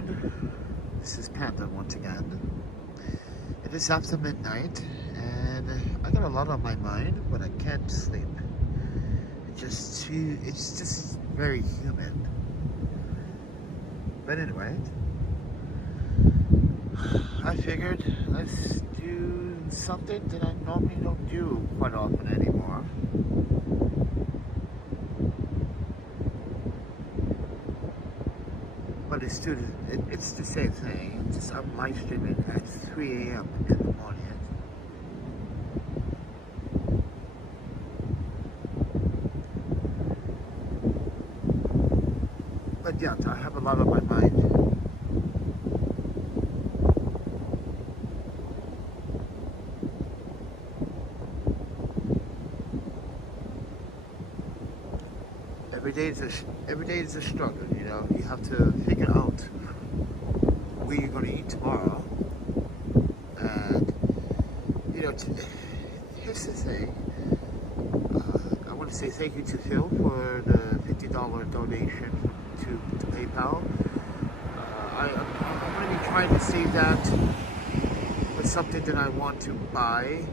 everyone. This is Panda once again. It is after midnight and I got a lot on my mind, but I can't sleep. It's just very humid. But anyway, I figured let's do something that I normally don't do quite often anymore. But it's the same thing. Just I'm live streaming at 3 a.m. in the morning. But yeah, I have a lot on my mind. Every day is a struggle, you know. You have to figure out where you're going to eat tomorrow. And, you know, here's the thing. I want to say thank you to Phil for the $50 donation to PayPal. I'm going to be trying to save that for something that I want to buy.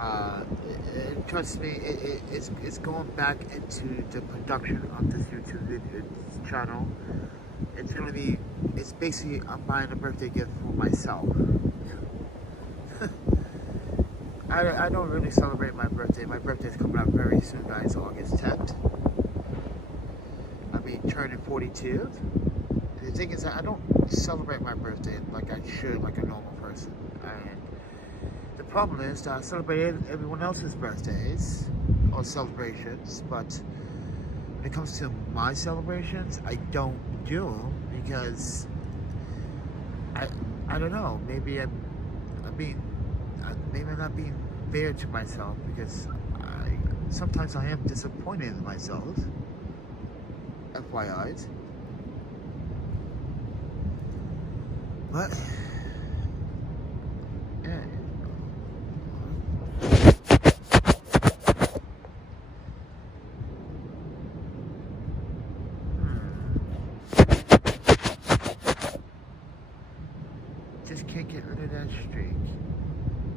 And trust me, it's going back into the production of this YouTube video channel. It's basically I'm buying a birthday gift for myself. I don't really celebrate my birthday. My birthday is coming up very soon, guys, August 10th. I'll be turning 42. And the thing is that I don't celebrate my birthday like I should, like a normal person. And the problem is that I celebrate everyone else's birthdays or celebrations, but when it comes to my celebrations, I don't do them because I don't know. Maybe I'm not being fair to myself because sometimes I am disappointed in myself. FYI. But yeah. Just can't get rid of that streak.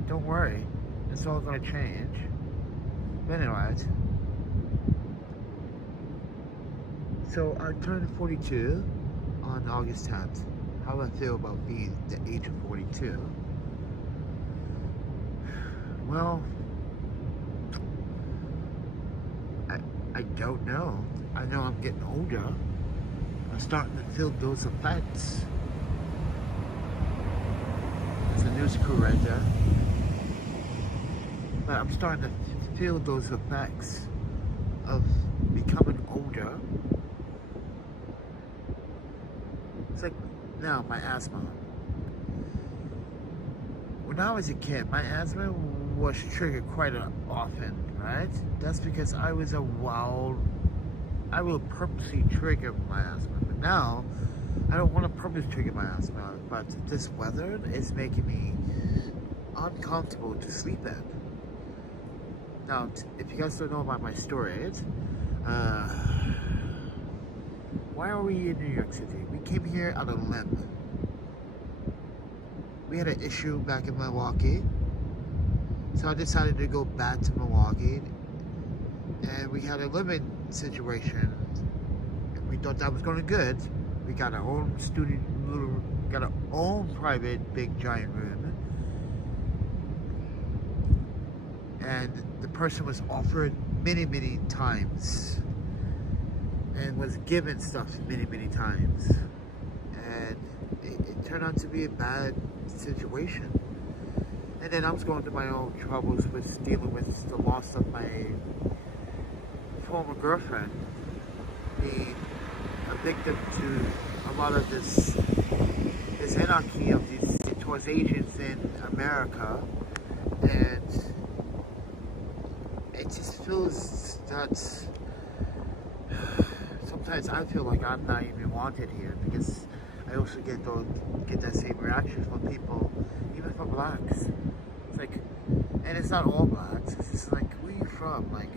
Don't worry, it's all gonna change. But anyways, so I turned 42 on August 10th. How do I feel about being the age of 42? Well, I don't know. I know I'm getting older. I'm starting to feel those effects. There's a news crew right there. But I'm starting to feel those effects of becoming older. It's like now my asthma. When I was a kid, my asthma was triggered quite often, right? That's because I will purposely trigger my asthma. But now, I don't want to purposely trigger my asthma, but this weather is making me uncomfortable to sleep in. Now, if you guys don't know about my story, why are we in New York City? We came here out of limb. We had an issue back in Milwaukee, so I decided to go back to Milwaukee, and we had a living situation. We thought that was going good. We got our own studio, got our own private big giant room, and the person was offered many times and was given stuff many times, and it turned out to be a bad situation. And then I was going through my own troubles with dealing with the loss of my former girlfriend, being a victim to a lot of this anarchy of these towards Asians in America, and it just feels that sometimes I feel like I'm not even wanted here because I also get that same reaction from people, even from blacks. It's like, and it's not all blacks. It's just like, where are you from? Like,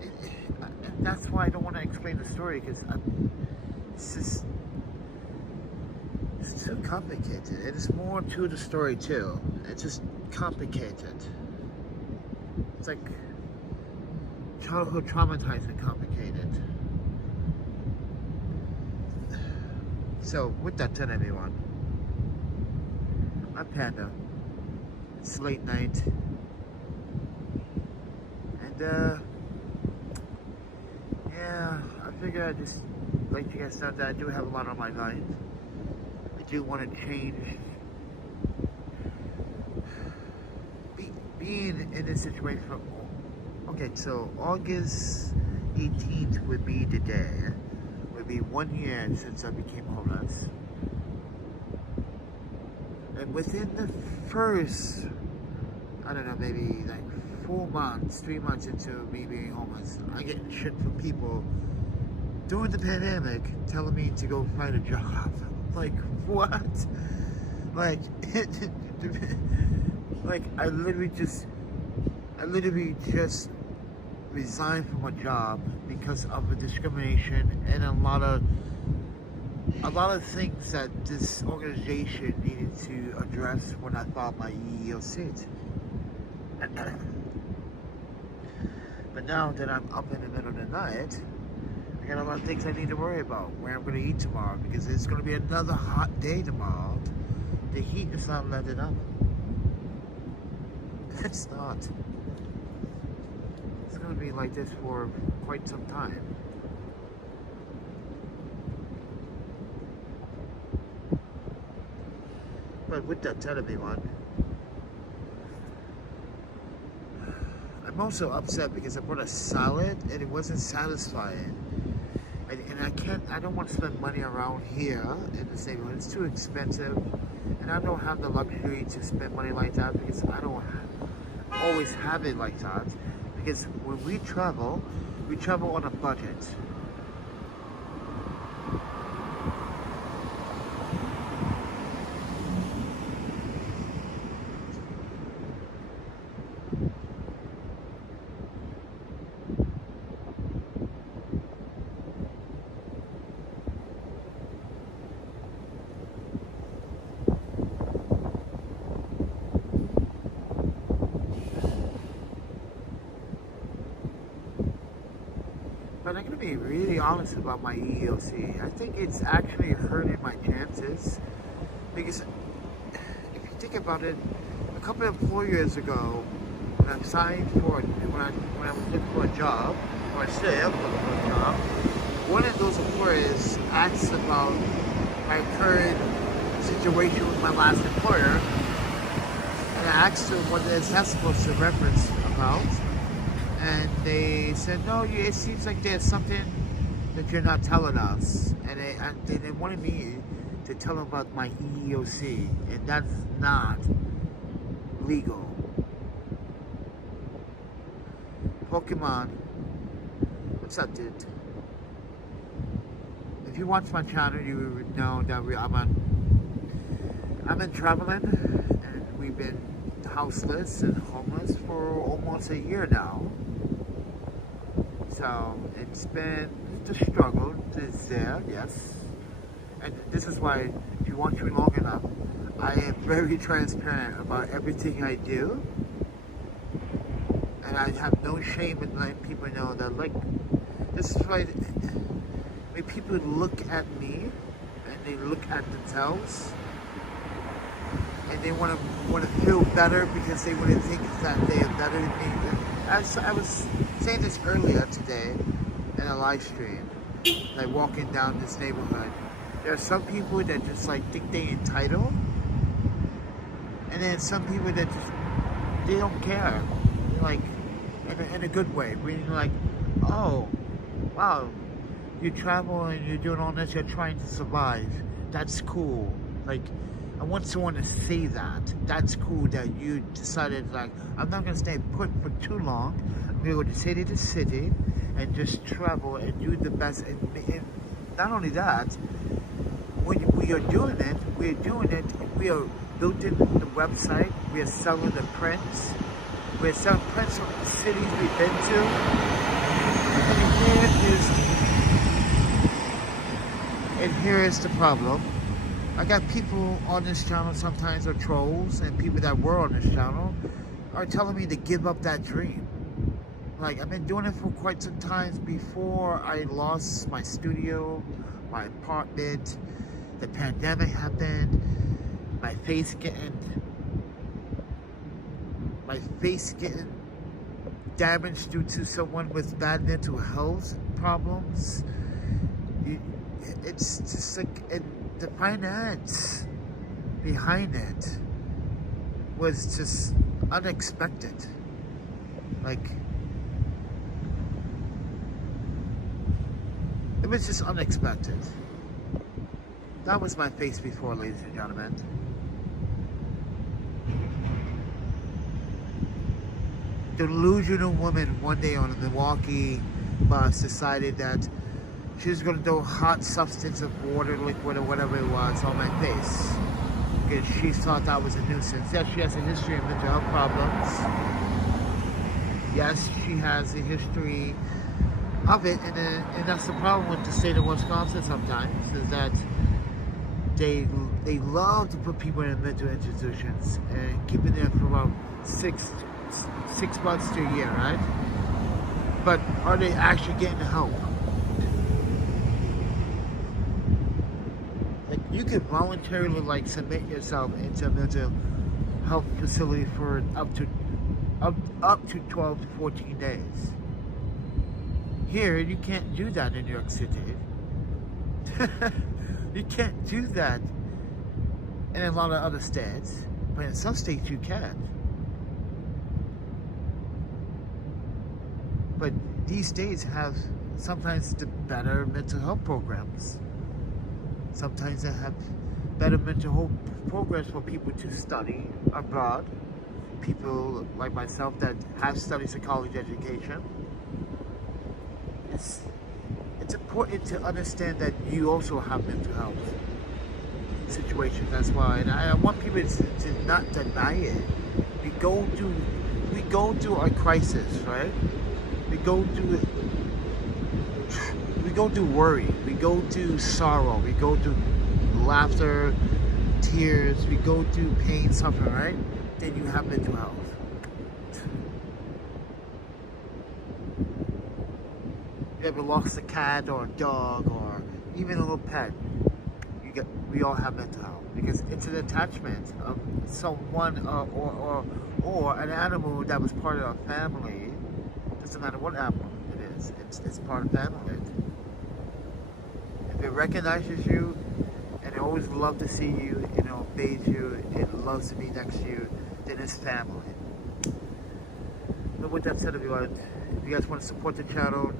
and that's why I don't want to explain the story because it's just It's too complicated. And it's more to the story too. It's just complicated. It's like childhood traumatizing complicated. So with that said, everyone, I'm Panda. It's late night. And yeah, I figured I'd just let you guys know that I do have a lot on my mind. I do want to change. Being in this situation for, okay, so August 18th would be the day. Would be 1 year since I became homeless. And within the first, I don't know, maybe like 4 months, 3 months into me being homeless, I get shit from people during the pandemic telling me to go find a job. Like, what? Like, like I literally just resigned from a job because of the discrimination and a lot of things that this organization needed to address when I filed my EEOC. But now that I'm up in the middle of the night, I got a lot of things I need to worry about. Where I'm going to eat tomorrow, because it's going to be another hot day tomorrow. The heat is not letting up. It's not. It's going to be like this for quite some time. But with that said, everyone, I'm also upset because I bought a salad and it wasn't satisfying. And I don't want to spend money around here in this neighborhood. It's too expensive. And I don't have the luxury to spend money like that because I don't always have it like that. Because when we travel on a budget. But I'm going to be really honest about my EEOC. I think it's actually hurting my chances. Because if you think about it, a couple of 4 years ago, when I signed for, when I was looking for a job, or I still am looking for a job, one of those employers asked about my current situation with my last employer. And I asked them what is that supposed to reference about. And they said, no, it seems like there's something that you're not telling us. And they wanted me to tell them about my EEOC. And that's not legal. Pokemon, what's up, dude? If you watch my channel, you would know that I've been traveling, and we've been houseless and homeless for almost a year now. So it's been the struggle is there, yes. And this is why, if you watch me long enough, I am very transparent about everything I do. And I have no shame in letting people know that, like, this is why when people look at me and they look at themselves and they want to feel better because they want to think that they are better than me. I was saying this earlier today in a live stream, like walking down this neighborhood. There are some people that just like think they entitled, and then some people that just, they don't care, like in a good way, meaning like, oh, wow, you travel and you're doing all this, you're trying to survive, that's cool. Like, I want someone to say that. That's cool that you decided, like, I'm not going to stay put for too long. I'm going to go to city to city and just travel and do the best. And not only that, when we are doing it, we are building the website, we are selling the prints, we are selling prints from the cities we've been to. And here is the problem. I got people on this channel sometimes are trolls, and people that were on this channel are telling me to give up that dream. Like, I've been doing it for quite some time before I lost my studio, my apartment, the pandemic happened, my face getting damaged due to someone with bad mental health problems. It's just like, the finance behind it was just unexpected. Like, it was just unexpected. That was my face before, ladies and gentlemen. Delusional woman one day on a Milwaukee bus decided that she was going to throw hot substance of water, liquid, or whatever it was on my face because she thought that was a nuisance. Yes, she has a history of mental health problems. Yes, she has a history of it, and that's the problem with the state of Wisconsin sometimes, is that they love to put people in mental institutions and keep them there for about six months to a year, right? But are they actually getting help? Like, you could voluntarily like submit yourself into a mental health facility for up to 12 to 14 days. Here, you can't do that in New York City. You can't do that in a lot of other states, but in some states you can. But these states have sometimes the better mental health programs. Sometimes they have better mental health programs for people to study abroad. People like myself that have studied psychology education. It's important to understand that you also have mental health situations. That's why, and I want people to not deny it. We go through our crisis, right? We go through worry. We go through sorrow. We go through laughter, tears. We go through pain, suffering, right? Then you have mental health. You ever lost a cat or a dog or even a little pet? We all have mental health because it's an attachment of someone or an animal that was part of our family. Doesn't matter what animal it is. It's part of family. If it recognizes you and it always loves to see you, and it obeys you, it loves to be next to you, then it's family. But with that said, everyone, if you guys want to support the channel,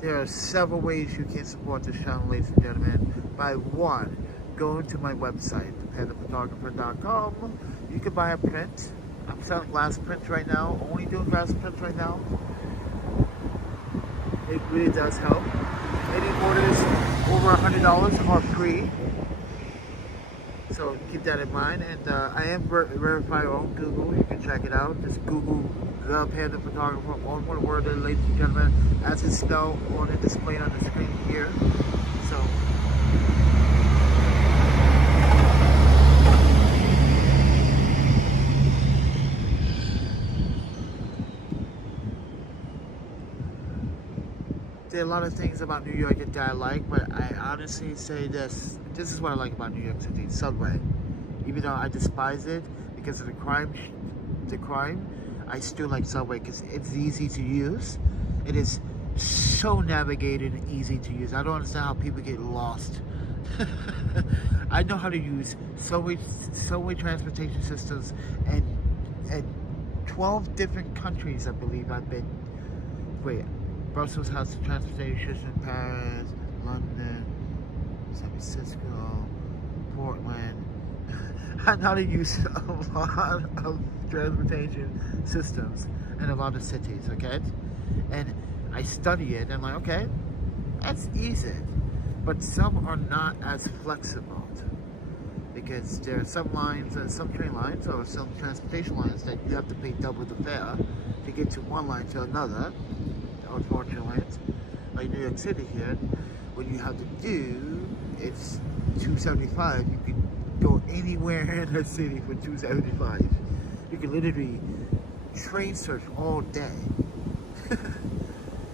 there are several ways you can support this channel, ladies and gentlemen. By one, going to my website, ThePandaPhotographer.com. You can buy a print. I'm selling glass prints right now. Only doing glass prints right now. It really does help. Any orders over $100 are free. So keep that in mind. And I am verified on Google. You can check it out. Just Google The Panda Photographer, all one word, ladies and gentlemen, as it's spelled on the display on the screen here. So there are a lot of things about New York that I like, but I honestly say this is what I like about New York City: Subway. Even though I despise it because of the crime, I still like Subway because it's easy to use. It is so navigated and easy to use. I don't understand how people get lost. I know how to use subway transportation systems and 12 different countries, I believe I've been. Wait, Brussels has transportation system, Paris, London, San Francisco, Portland. I know how to use a lot of transportation systems in a lot of cities, okay? And I study it, and I'm like, okay, that's easy. But some are not as flexible because there are some lines, some train lines or some transportation lines that you have to pay double the fare to get to one line to another. Unfortunately, like New York City here, what you have to do, it's $2.75. You can go anywhere in the city for $2.75. You can literally train search all day.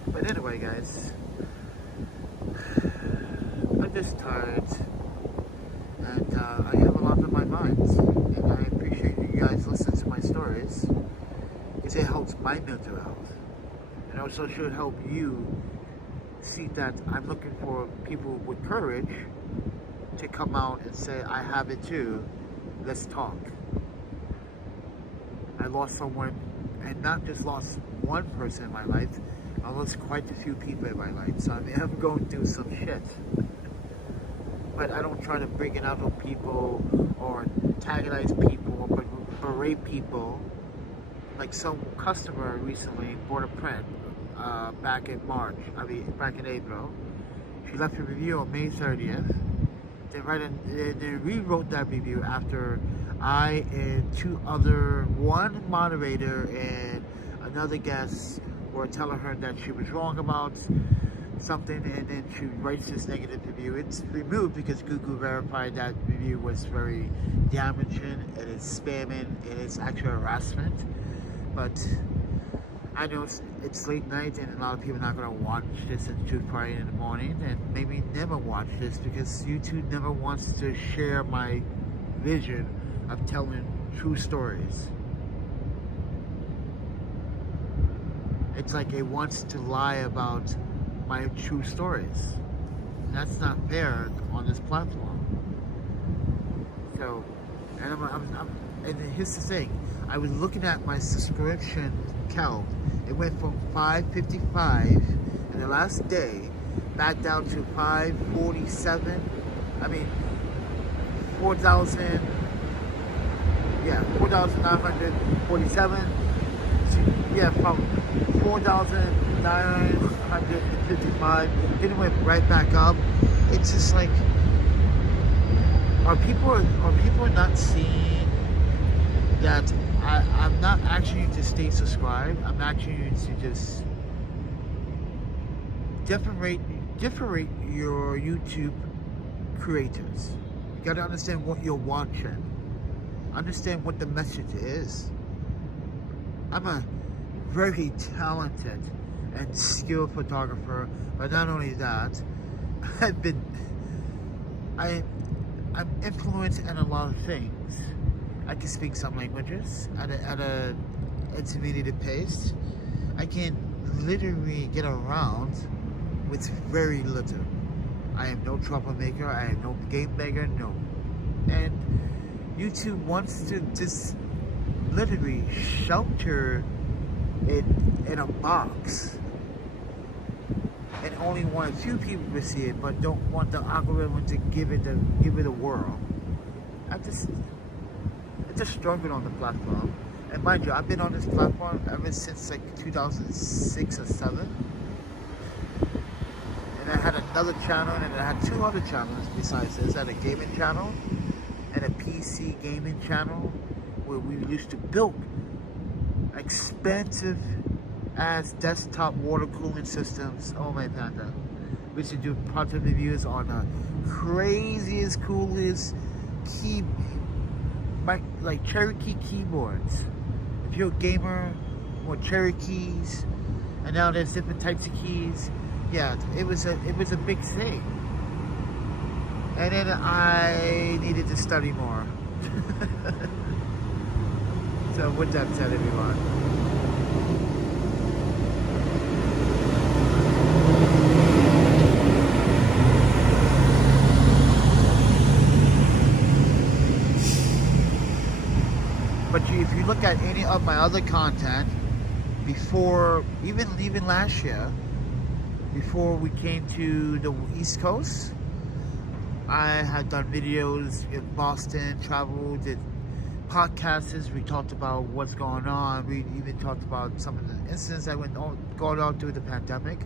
But anyway, guys, I'm just tired, and I have a lot on my mind, and I appreciate you guys listening to my stories, because it helps my mental health, and also should help you see that I'm looking for people with courage to come out and say, I have it too, let's talk. I lost someone, and not just lost one person in my life, I lost quite a few people in my life. So I mean, I'm going through some shit. But I don't try to bring it out on people or antagonize people or berate people. Like some customer recently bought a print back in back in April. She left a review on May 30th. They rewrote that review after I and one moderator and another guest were telling her that she was wrong about something, and then she writes this negative review. It's removed because Google verified that review was very damaging, and it's spamming, and it's actual harassment. But I know it's late night, and a lot of people are not going to watch this at 2:30 in the morning, and maybe never watch this because YouTube never wants to share my vision of telling true stories. It's like it wants to lie about my true stories. And that's not fair on this platform. So, and here's the thing. I was looking at my subscription count. It went from 555 in the last day back down to 547. I mean, 4,000. Yeah, 4,947. Yeah, from 4,955, then it went right back up. It's just like, are people not seeing that I'm not asking you to stay subscribed. I'm asking you to just differentiate your YouTube creators. You gotta understand what you're watching. Understand what the message is. I'm a very talented and skilled photographer, but not only that, I'm influenced in a lot of things. I can speak some languages at a intermediate pace. I can literally get around with very little. I am no troublemaker. I am no game beggar. No, and YouTube wants to just literally shelter it in a box and only want a few people to see it, but don't want the algorithm to give it a whirl. It's a struggle on the platform, and mind you, I've been on this platform ever since like 2006 or 7, and I had another channel, and I had 2 other channels besides this. I had a gaming channel and a PC gaming channel where we used to build expensive ass desktop water cooling systems. Oh my panda. We used to do product reviews on the craziest, coolest like Cherokee keyboards. If you're a gamer, more Cherokees, and now there's different types of keys. Yeah, it was a big thing. And then I needed to study more. So with that said, everyone, but if you look at any of my other content before, even last year, before we came to the East Coast, I had done videos in Boston, traveled, did podcasts. We talked about what's going on. We even talked about some of the incidents that went on through the pandemic.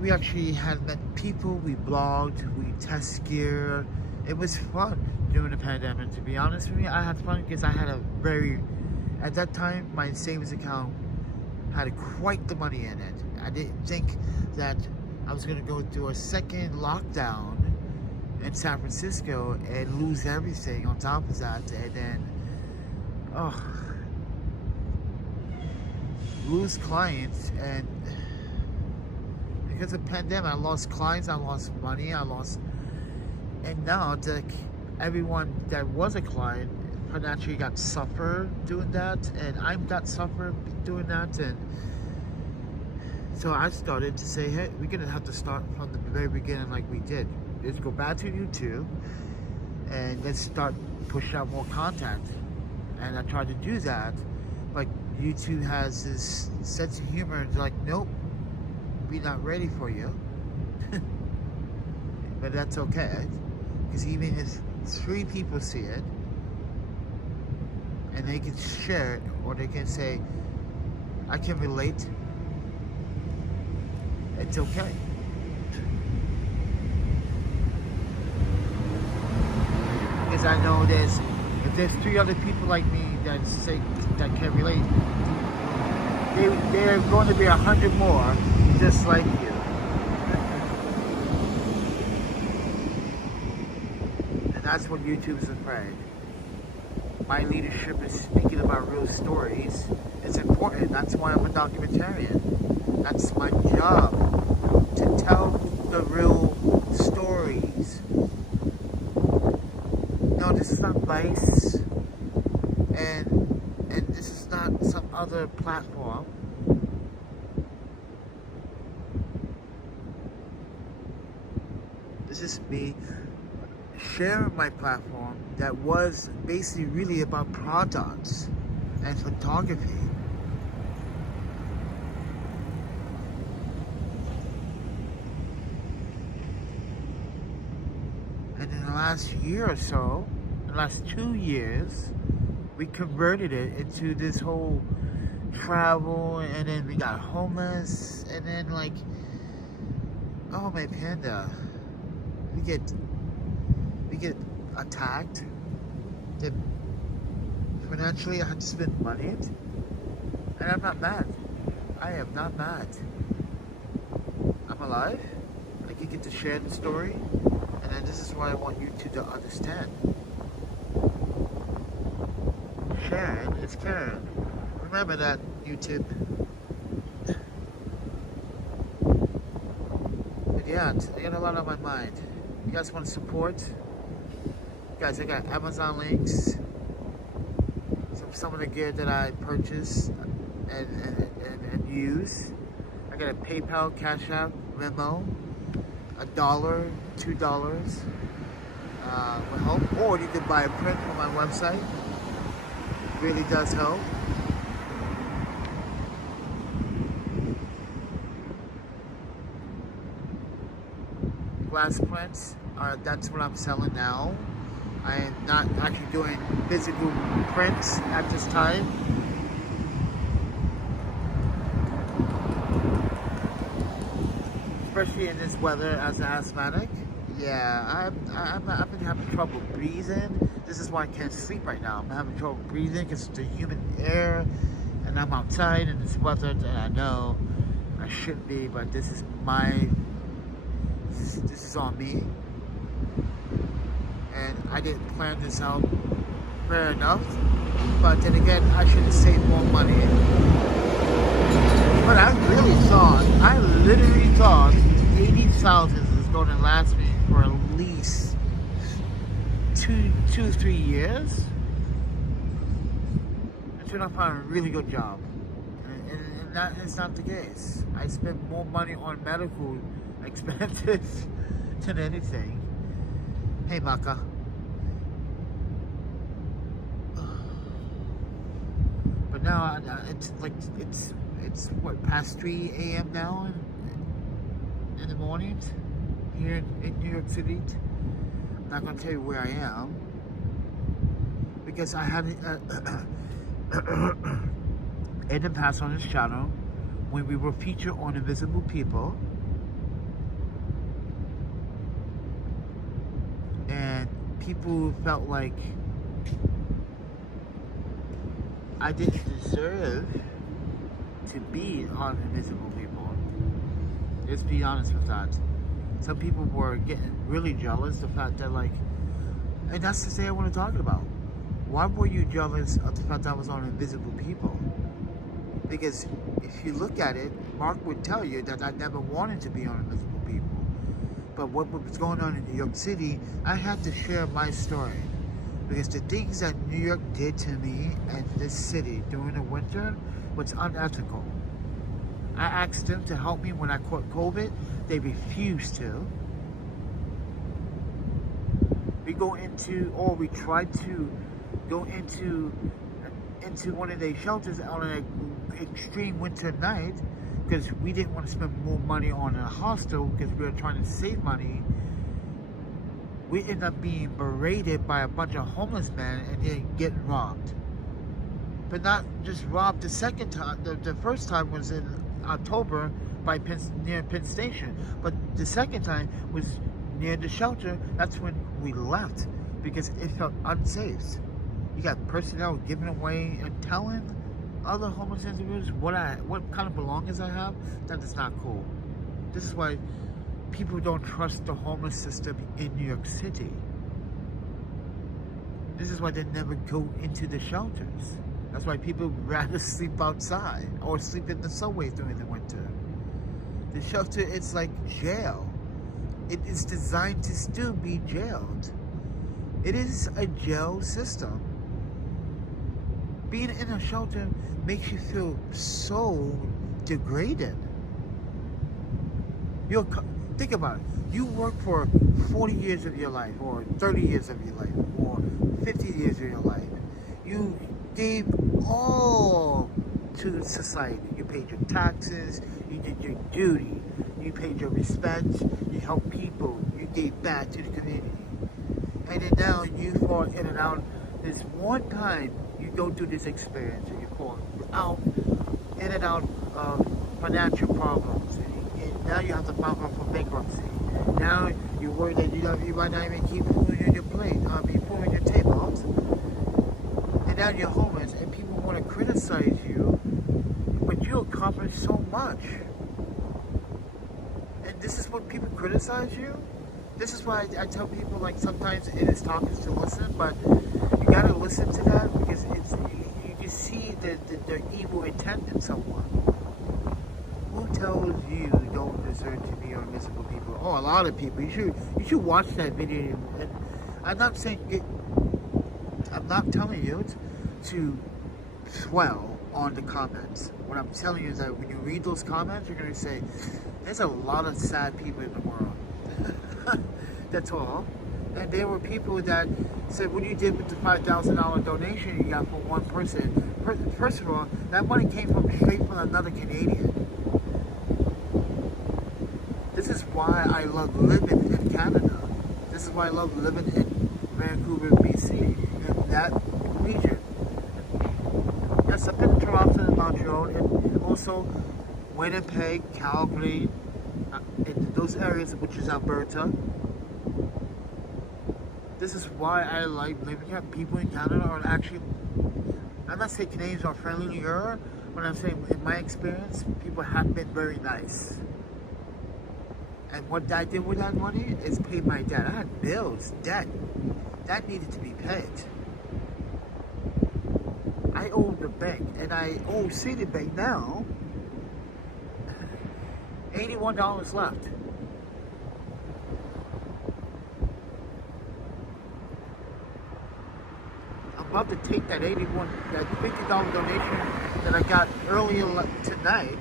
We actually had met people. We blogged. We test gear. It was fun during the pandemic. To be honest with me, I had fun because I had at that time, my savings account had quite the money in it. I didn't think that I was going to go through a second lockdown in San Francisco and lose everything on top of that, and then lose clients. And because of the pandemic, I lost clients, I lost money, and now everyone that was a client financially got suffered doing that, and I got suffered doing that. And so I started to say, hey, we're gonna have to start from the very beginning like we did. Let's go back to YouTube and let's start pushing out more content. And I tried to do that, but YouTube has this sense of humor. It's like, nope, we're not ready for you. But that's okay, because even if 3 people see it and they can share it, or they can say, I can relate, it's okay. Because I know if there's 3 other people like me that can relate, there are going to be 100 more just like you. And that's what YouTube is afraid. My leadership is speaking about real stories. It's important. That's why I'm a documentarian. That's my job, to tell the real stories. No, this is not Vice, and this is not some other platform. This is me sharing my platform that was basically really about products and photography. And in the last year or so, the last 2 years, we converted it into this whole travel, and then we got homeless, and then like, oh my panda, we get attacked. Then financially I had to spend money, and I'm not mad. I am not mad. I'm alive. I can get to share the story, and then this is why I want you to understand. Sharing is caring. Remember that, YouTube. But yeah, I got a lot on my mind. You guys want to support? Guys, I got Amazon links. Some of the gear that I purchase and use. I got a PayPal, Cash App, Venmo. $1, $2 will help. Or you can buy a print from my website. It really does help. Glass prints, that's what I'm selling now. I am not actually doing physical prints at this time. Especially in this weather as an asthmatic. Yeah, I've been having trouble breathing. This is why I can't sleep right now. I'm having trouble breathing because it's the humid air, and I'm outside in this weather, and I know I shouldn't be, but this is on me. And I didn't plan this out fair enough, but then again, I should have saved more money. But I literally thought 80,000 is going to last me for at least two or 3 years. I turned out on a really good job, and that is not the case. I spent more money on medical expenses than anything. Hey, Maka. But now it's what, past 3 a.m. now in the mornings here in New York City. I'm not going to tell you where I am because I had in the past on this channel when we were featured on Invisible People, and people felt like I didn't deserve to be on Invisible People. Let's be honest with that. Some people were getting really jealous. The fact that like, and that's the thing I want to talk about. Why were you jealous of the fact that I was on Invisible People? Because if you look at it, Mark would tell you that I never wanted to be on Invisible People. But what was going on in New York City, I had to share my story. Because the things that New York did to me and this city during the winter was unethical. I asked them to help me when I caught COVID. They refused to. We tried to go into one of their shelters on an extreme winter night because we didn't want to spend more money on a hostel because we were trying to save money. We ended up being berated by a bunch of homeless men and then getting robbed. But not just robbed the second time. The first time was in October near Penn Station. But the second time was near the shelter. That's when we left because it felt unsafe. You got personnel giving away and telling other homeless individuals what kind of belongings I have. That is not cool. This is why people don't trust the homeless system in New York City. This is why they never go into the shelters. That's why people rather sleep outside or sleep in the subway during the winter. The shelter, it's like jail. It is designed to still be jailed. It is a jail system. Being in a shelter makes you feel so degraded. Think about it. You work for 40 years of your life, or 30 years of your life, or 50 years of your life. You gave all to society. You paid your taxes, you did your duty, you paid your respect, you helped people, you gave back to the community. And then now you fall in and out. This one time you go through this experience and you fall out, in and out of financial problems. And now you have to file for bankruptcy. Now you're worried that you might not even keep food on your plate, food on your table. And now you're homeless and people want to criticize you, but you accomplished so much. And this is what people criticize you? This is why I tell people, like, sometimes it is talking to listen, but you gotta listen to that because you can see the evil intent in someone. Who tells you don't deserve to be on Invisible People? Oh, a lot of people. You should watch that video. And I'm not saying I'm not telling you to dwell on the comments. What I'm telling you is that when you read those comments, you're gonna say, "There's a lot of sad people in the world." That's all. And there were people that said, what you did with the $5,000 donation you got for one person. First of all, that money came straight from another Canadian. This is why I love living in Canada. This is why I love living in Vancouver, BC, in that region. Yes, I've been to Toronto and Montreal, and also Winnipeg, Calgary, in those areas, which is Alberta. This is why I like living here. People in Canada are actually, I'm not saying Canadians are friendly to Europe, but I'm saying in my experience, people have been very nice. And what I did with that money is pay my debt. I had bills, debt, that needed to be paid. I owe the bank, and I owe Citibank now $81 left. I'm about to take that $50 donation that I got earlier tonight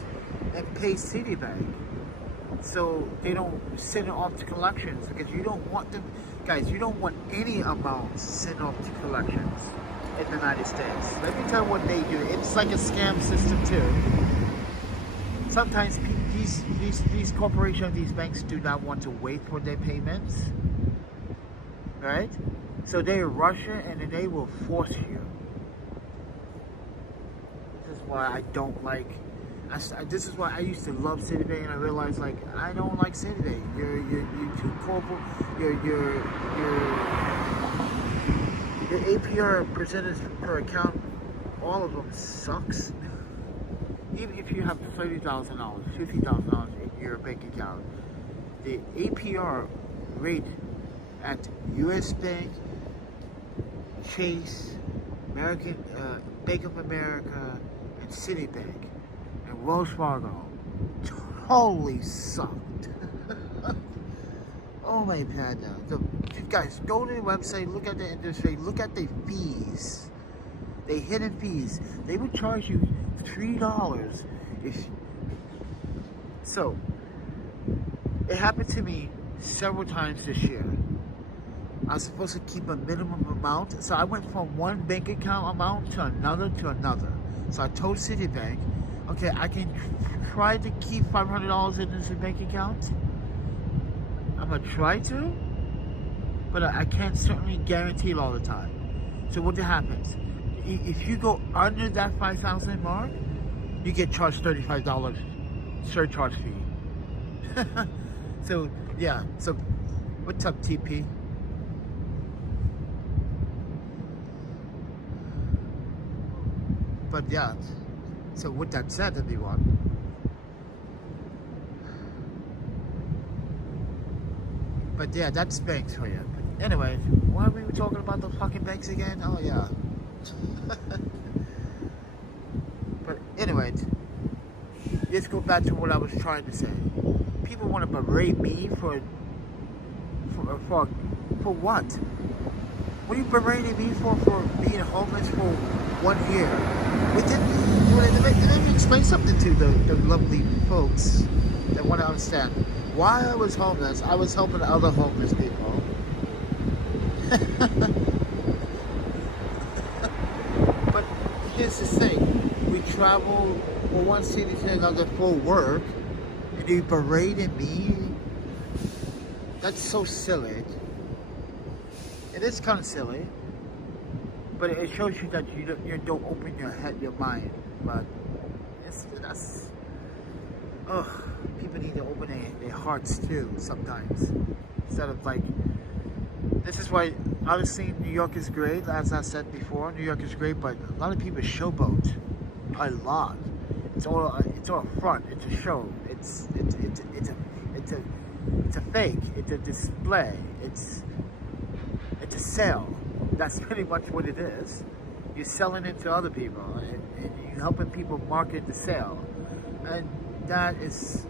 and pay Citibank, so they don't send it off to collections, because you don't want them, guys. You don't want any amounts sent off to collections in the United States. Let me tell you what they do. It's like a scam system too. Sometimes these corporations, these banks do not want to wait for their payments, right? So they rush it and then they will force you. This is why I don't like. This is why I used to love Citibank, and I realized, like, I don't like Citibank. You're too corporate. Your APR percentage per account, all of them sucks. Even if you have $30,000, $50,000 in your bank account, the APR rate at US Bank, Chase, American, Bank of America, and Citibank, and Wells Fargo totally sucked. Oh my panda. Guys, go to the website, look at the interest rate, look at the fees. The hidden fees. They would charge you $3 if... So, it happened to me several times this year. I was supposed to keep a minimum amount, so I went from one bank account amount to another to another. So I told Citibank, okay, I can try to keep $500 in this bank account. I'm gonna try to, but I can't certainly guarantee it all the time. So what happens? If you go under that 5,000 mark, you get charged $35 surcharge fee. So yeah, so what's up, TP? But yeah, so with that said, everyone, but yeah, that's banks for you. But anyway, why are we talking about the fucking banks again? Oh yeah. But anyway, let's go back to what I was trying to say. People want to berate me for what? What are you berating me for being homeless for 1 year? Let me explain something to the lovely folks that want to understand. While I was homeless, I was helping other homeless people. But here's the thing. We travel from one city to another for work, and you berating me? That's so silly. It is kind of silly, but it shows you that you don't open your mind. But that's people need to open their hearts too sometimes, instead of like. This is why obviously New York is great, as I said before. New York is great, but a lot of people showboat a lot. It's all a front. It's a show. It's a fake. It's a display. It's a sale. That's pretty much what it is. You're selling it to other people, and you're helping people market the sale. And that is,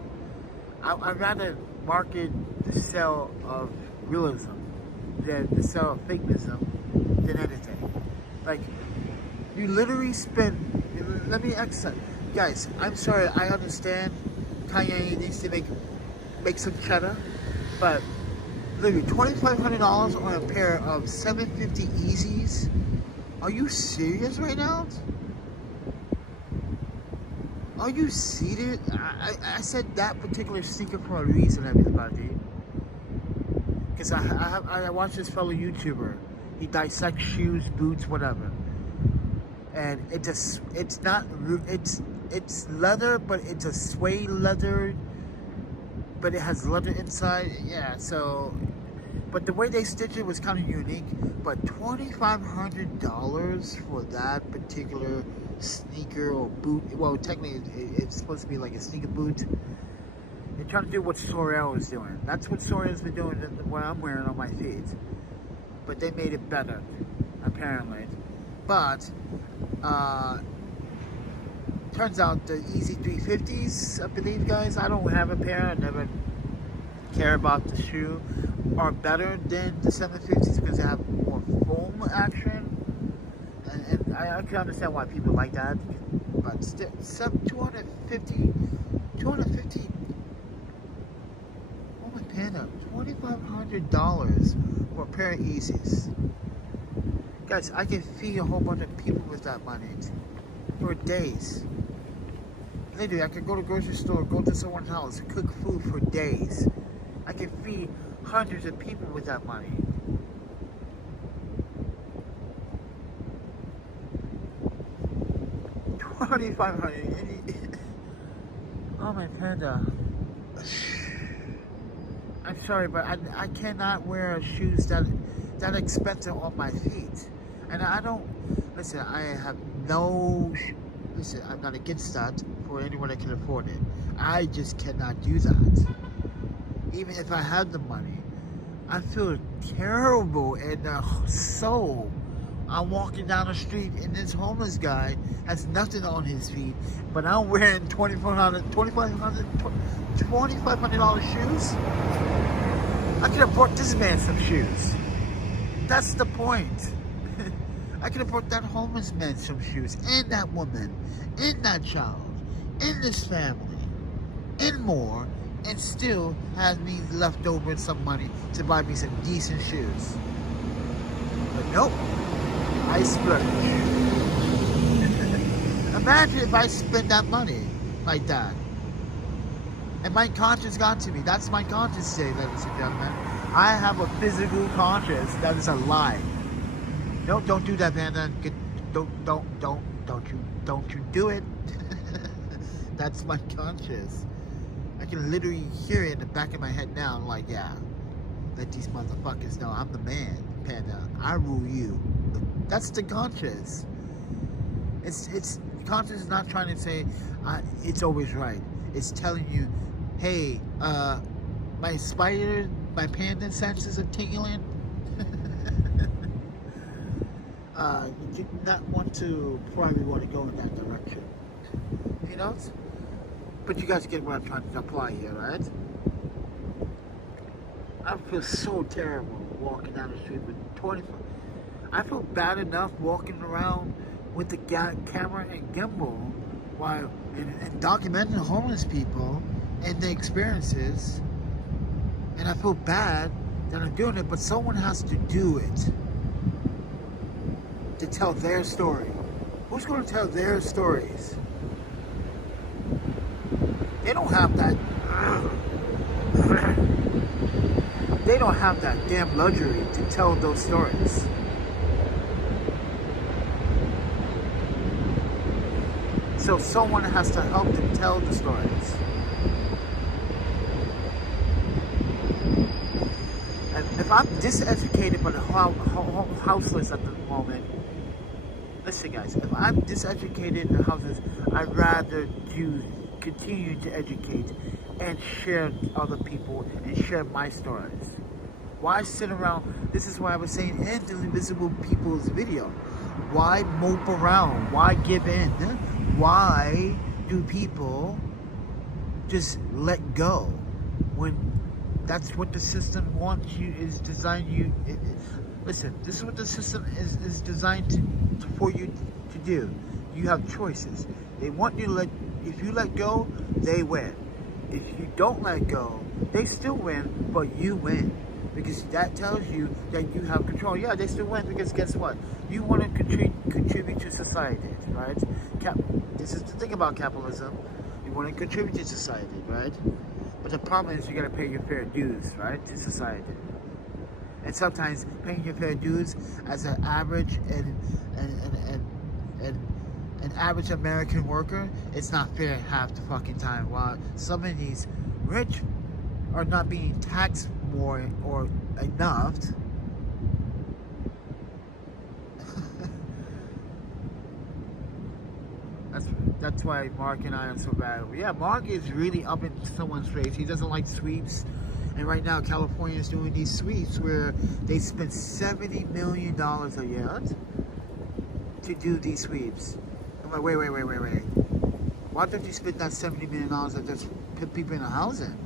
I'd rather market the sale of realism than the sale of fakeism than anything. Like, you literally spend, let me explain. Guys, I'm sorry, I understand Kanye needs to make some cheddar, but literally $2,500 on a pair of 750 Yeezys? Are you serious right now? Are you serious? I said that particular sneaker for a reason, everybody. Because I watch this fellow YouTuber. He dissects shoes, boots, whatever. And it's leather, but it's a suede leather, but it has leather inside. Yeah, so, but the way they stitched it was kind of unique. But $2,500 for that particular sneaker or boot. Well, technically it's supposed to be like a sneaker boot. They're trying to do what Sorel is doing. That's what Sorel's been doing, what I'm wearing on my feet. But they made it better, apparently. But turns out the Easy 350s, I believe, guys, I don't have a pair. I never care about the shoe. Are better than the 750s because they have more foam action. And I can understand why people like that. But still, 250. Oh my panda, $2,500 for a pair of Yeezys. Guys, I can feed a whole bunch of people with that money for days. Literally, I could go to the grocery store, go to someone's house, cook food for days. I can feed hundreds of people with that money. $2,500. Oh my panda. I'm sorry, but I cannot wear shoes that expensive on my feet. And I don't, listen, I have no, listen, I'm not against that for anyone that can afford it. I just cannot do that. even if I had the money. I feel terrible in the soul. I'm walking down the street and this homeless guy has nothing on his feet, but I'm wearing $2,500 shoes. I could have bought this man some shoes. That's the point. I could have bought that homeless man some shoes, and that woman, and that child, and this family, and more, and still have me left over some money to buy me some decent shoes. But nope, I splurge. Imagine if I spent that money like that. And my conscience got to me. That's my conscience today, ladies and gentlemen. I have a physical conscience that is alive. No, don't do that, Panda. Don't you do it. That's my conscience. I can literally hear it in the back of my head now. I'm like, yeah, let these motherfuckers know I'm the man, Panda. I rule you. That's the conscience. It's conscience is not trying to say it's always right. It's telling you, hey, my panda senses are tingling. You do not probably want to go in that direction. You know? But you guys get what I'm trying to apply here, right? I feel so terrible walking down the street with 25. I feel bad enough walking around with the camera and gimbal while and documenting homeless people and their experiences. And I feel bad that I'm doing it, but someone has to do it to tell their story. Who's going to tell their stories? They don't have that. They don't have that damn luxury to tell those stories. So someone has to help them tell the stories. And if I'm diseducated but houseless at the moment, listen guys, if I'm diseducated and houseless, I'd rather continue to educate and share other people and share my stories. Why sit around? This is why I was saying in the Invisible People's video. Why mope around? Why give in? Why do people just let go when that's what the system wants you, is designed you? Listen, this is what the system is designed for you to do. You have choices. They want you to if you let go, they win. If you don't let go, they still win, but you win. Because that tells you that you have control. Yeah, they still win because guess what? You want to contribute to society, right? This is the thing about capitalism. You want to contribute to society, right? But the problem is you got to pay your fair dues, right, to society. And sometimes paying your fair dues as an average an average American worker, it's not fair half the fucking time. While some of these rich are not being taxed more or enough. That's why Mark and I are so bad. Yeah, Mark is really up in someone's face. He doesn't like sweeps. And right now, California is doing these sweeps where they spend $70 million a year to do these sweeps. I'm like, wait. Why don't you spend that $70 million and just put people in a housing?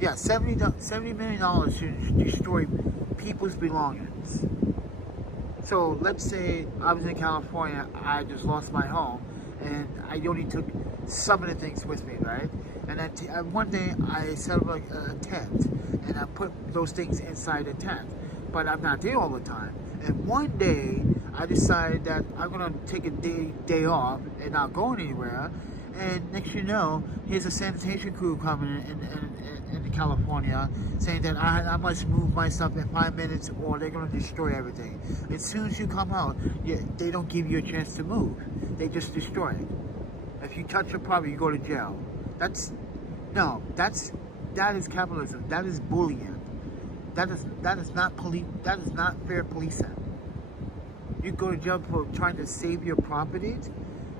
Yeah, $70 million to destroy people's belongings. So let's say I was in California, I just lost my home, and I only took some of the things with me, right? And one day I set up like a tent, and I put those things inside the tent. But I'm not there all the time. And one day I decided that I'm gonna take a day off and not going anywhere. And next you know, here's a sanitation crew coming in California saying that I must move my stuff in 5 minutes or they're going to destroy everything. As soon as you come out, they don't give you a chance to move. They just destroy it. If you touch your property, you go to jail. That is capitalism. That is bullying. That is not fair policing. You go to jail for trying to save your property,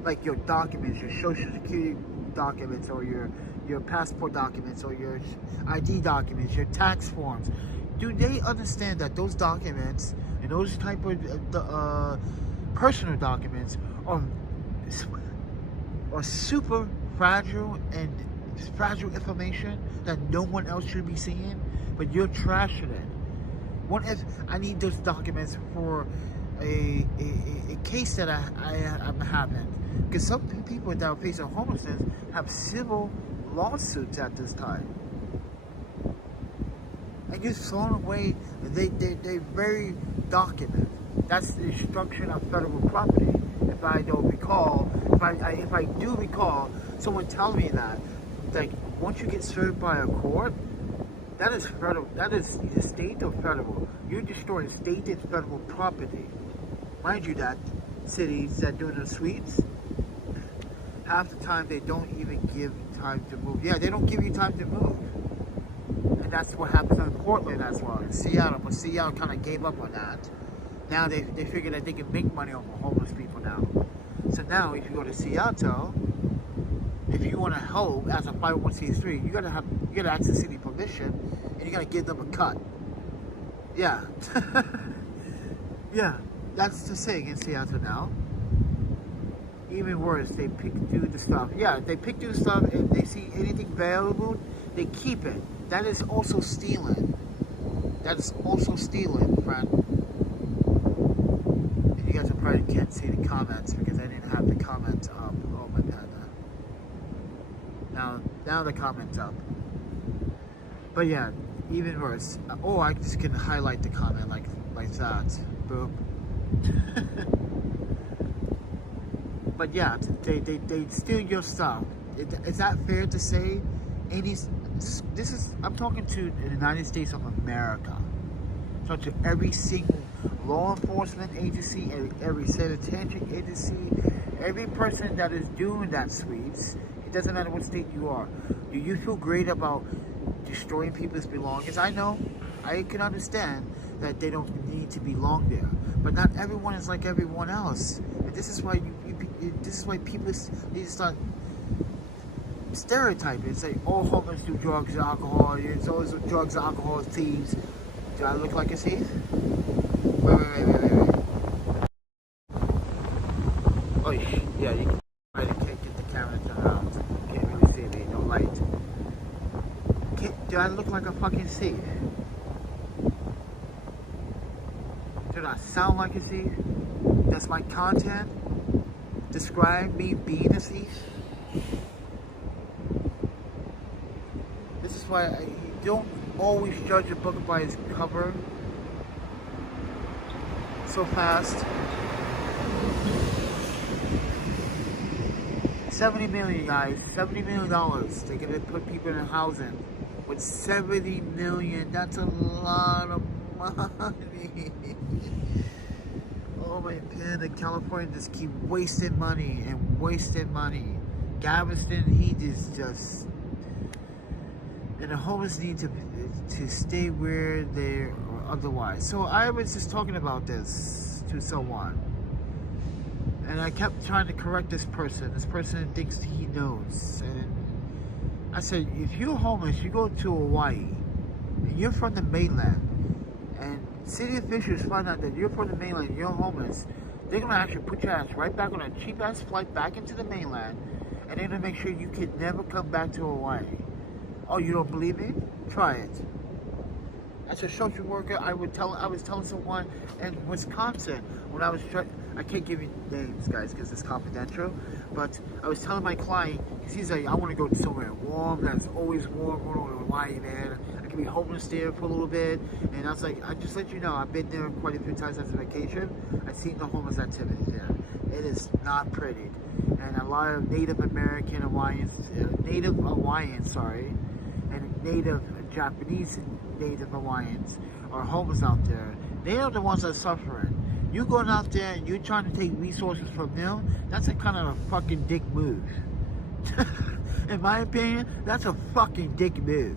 like your documents, your social security documents, or your passport documents, or your ID documents, your tax forms. Do they understand that those documents and those type of personal documents are super fragile and fragile information that no one else should be seeing, but you're trashing it? What if I need those documents for a case that I'm having? Because some people that are facing homelessness have civil lawsuits at this time. And you're throwing away they very document. That's the destruction of federal property. If I don't recall, if I do recall, someone tell me that, like, once you get served by a court, that is federal. That is the state or federal. You're destroying state and federal property. Mind you, that cities that do the sweeps, half the time they don't even give time to move. Yeah, they don't give you time to move. And that's what happens in Portland as well, in Seattle. But Seattle kind of gave up on that. Now they figure that they can make money off of homeless people now. So now if you go to Seattle, if you want to help as a 501c3, you gotta ask the city permission, and you gotta give them a cut. Yeah. Yeah, that's the saying in Seattle now. Even worse, they pick through the stuff. Yeah, they pick through the stuff. If they see anything valuable, they keep it. That is also stealing. That is also stealing, friend. And you guys probably can't see the comments because I didn't have the comments up. Oh my god. Now the comments up. But yeah, even worse. Oh, I just can highlight the comment like that. Boom. But yeah, they steal your stuff. Is that fair to say? I'm talking to the United States of America. So to every single law enforcement agency, every sanitation agency, every person that is doing that sweeps. It doesn't matter what state you are. Do you feel great about destroying people's belongings? I know, I can understand that they don't need to belong there, but not everyone is like everyone else, and this is why people need to start stereotyping and say, "Oh, homeless do drugs and alcohol. It's always drugs, alcohol, thieves." Do I look like a thief? Wait. Oh yeah, you can try to get the camera turned out. Can't really see me, no light. Do I look like a fucking thief? Do I sound like a thief? Does my content describe me being a thief? This is why you don't always judge a book by its cover so fast. 70 million, guys. $70 million. They're gonna put people in housing with 70 million. That's a lot of money. Oh my panda, California just keep wasting money and wasting money. Galveston, he just and the homeless need to stay where they're otherwise. So I was just talking about this to someone, and I kept trying to correct this person. This person thinks he knows, and I said, if you're homeless, you go to Hawaii, and you're from the mainland, and city officials find out that you're from the mainland and you're homeless, they're gonna actually put your ass right back on a cheap ass flight back into the mainland, and they're gonna make sure you can never come back to Hawaii. Oh, you don't believe me? Try it. As a social worker, I was telling someone in Wisconsin when I was I can't give you names, guys, because it's confidential, but I was telling my client, because he's like, I want to go somewhere warm, that's always warm, going to Hawaii, man. I can be homeless there for a little bit. And I was like, I just let you know, I've been there quite a few times as a vacation. I've seen the homeless activity there. It is not pretty. And a lot of Native American Hawaiians, and Native Japanese Native Hawaiians are homeless out there. They are the ones that are suffering. You going out there and you're trying to take resources from them, that's a kind of a fucking dick move. In my opinion, that's a fucking dick move.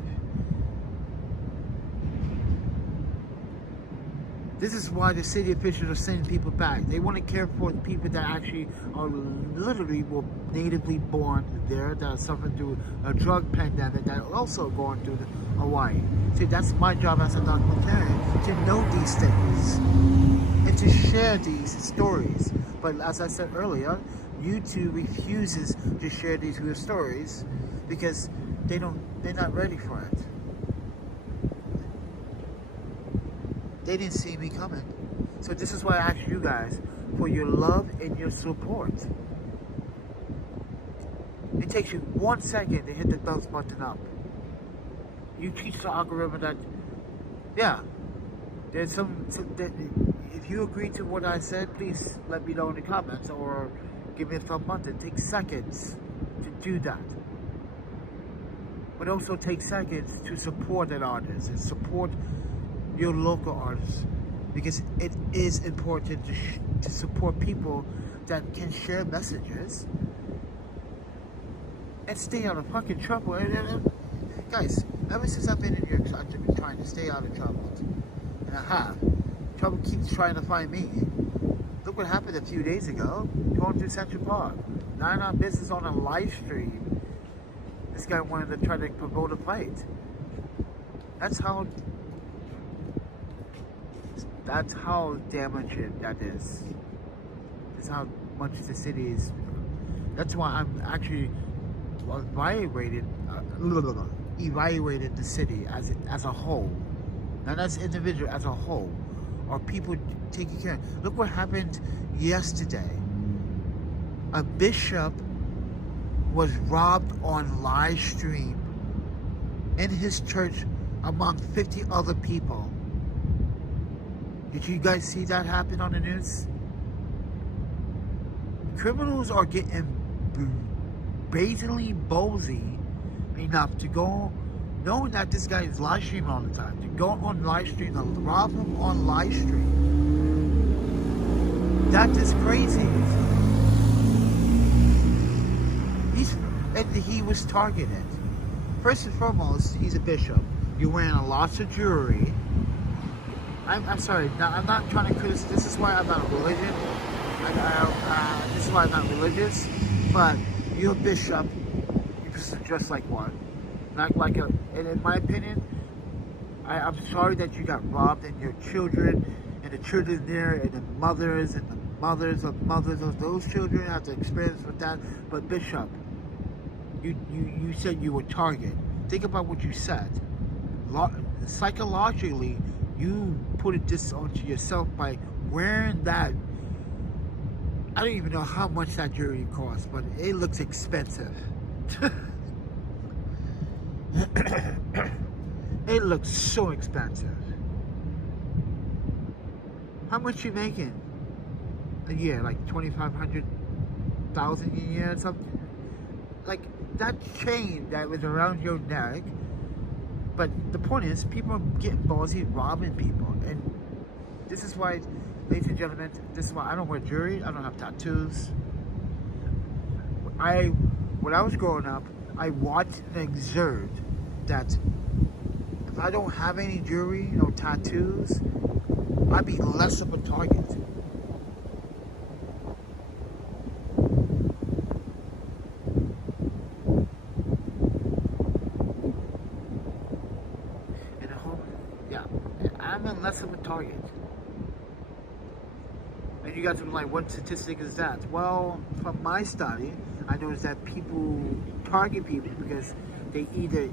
This is why the city officials are sending people back. They want to care for the people that actually are literally were natively born there, that are suffering through a drug pandemic, that are also going through Hawaii. See, that's my job as a documentarian, to know these things and to share these stories. But as I said earlier, YouTube refuses to share these weird stories because they're not ready for it. They didn't see me coming. So this is why I ask you guys for your love and your support. It takes you 1 second to hit the thumbs button up. You teach the algorithm that, yeah, there's some that if you agree to what I said, please let me know in the comments or give me a thumb button. It takes seconds to do that. But also takes seconds to support an artist and support your local artists, because it is important to support people that can share messages and stay out of fucking trouble. And guys, ever since I've been in your country, I've been trying to stay out of trouble, and I have. Trouble keeps trying to find me. Look what happened a few days ago, going through Central Park. 9 business on a live stream. This guy wanted to try to promote a fight. That's how damaging that is. That's how much the city is. That's why I'm actually evaluating the city as a whole, not as individual, as a whole. Are people taking care? Look what happened yesterday. A bishop was robbed on live stream in his church among 50 other people. Did you guys see that happen on the news? Criminals are getting brazenly ballsy enough to go, knowing that this guy is live streaming all the time, to go on live stream and rob him on live stream. That is crazy. He was targeted. First and foremost, he's a bishop. You're wearing a lot of jewelry. I'm sorry, now, I'm not trying to criticize. This is why I'm not a religion. This is why I'm not religious. But you're a bishop. You're dressed like one. Not like a. And in my opinion, I'm sorry that you got robbed, and your children, and the children there, and the mothers of those children have to experience with that. But bishop, you said you were target. Think about what you said. Psychologically, you put this onto yourself by wearing that. I don't even know how much that jewelry costs, but it looks expensive. It looks so expensive. How much you making a year? Like 2,500,000 a year or something? Like that chain that was around your neck. But the point is, people are getting ballsy, robbing people. And this is why, ladies and gentlemen, this is why I don't wear jewelry. I don't have tattoos. When I was growing up, I watched and observed that if I don't have any jewelry, no tattoos, I'd be less of a target. I'm less of a target. And you guys are like, what statistic is that? Well, from my study, I noticed that people target people because they either,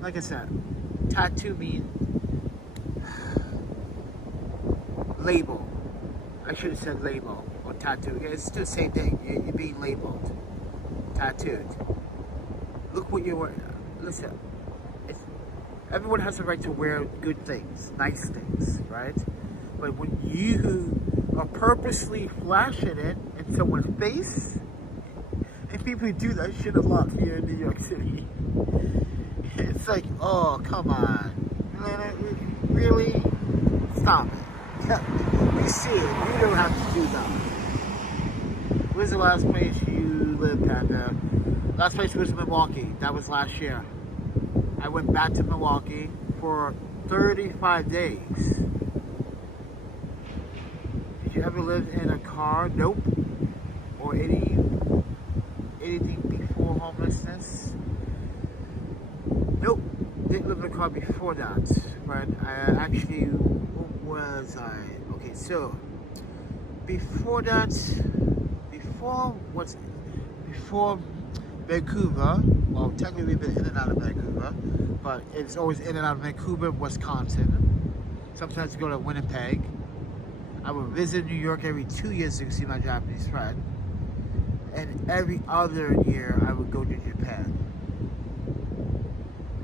like I said, tattoo means label. I should have said label or tattoo. It's still the same thing. You're being labeled, tattooed. Look what you're wearing. Listen. Everyone has the right to wear good things, nice things, right? But when you are purposely flashing it in someone's face, and people do that shit a lot here in New York City, it's like, oh, come on. Really? Stop it. We see it. You don't have to do that. Where's the last place you lived, Panda? Last place was Milwaukee. That was last year. I went back to Milwaukee for 35 days. ever lived in a car? Nope. Or anything before homelessness? Nope. Didn't live in a car before that. But I actually, what was I? Okay, so before that, before Vancouver, well, technically we've been in and out of Vancouver, but it's always in and out of Vancouver, Wisconsin. Sometimes I go to Winnipeg. I would visit New York every 2 years to see my Japanese friend. And every other year I would go to Japan.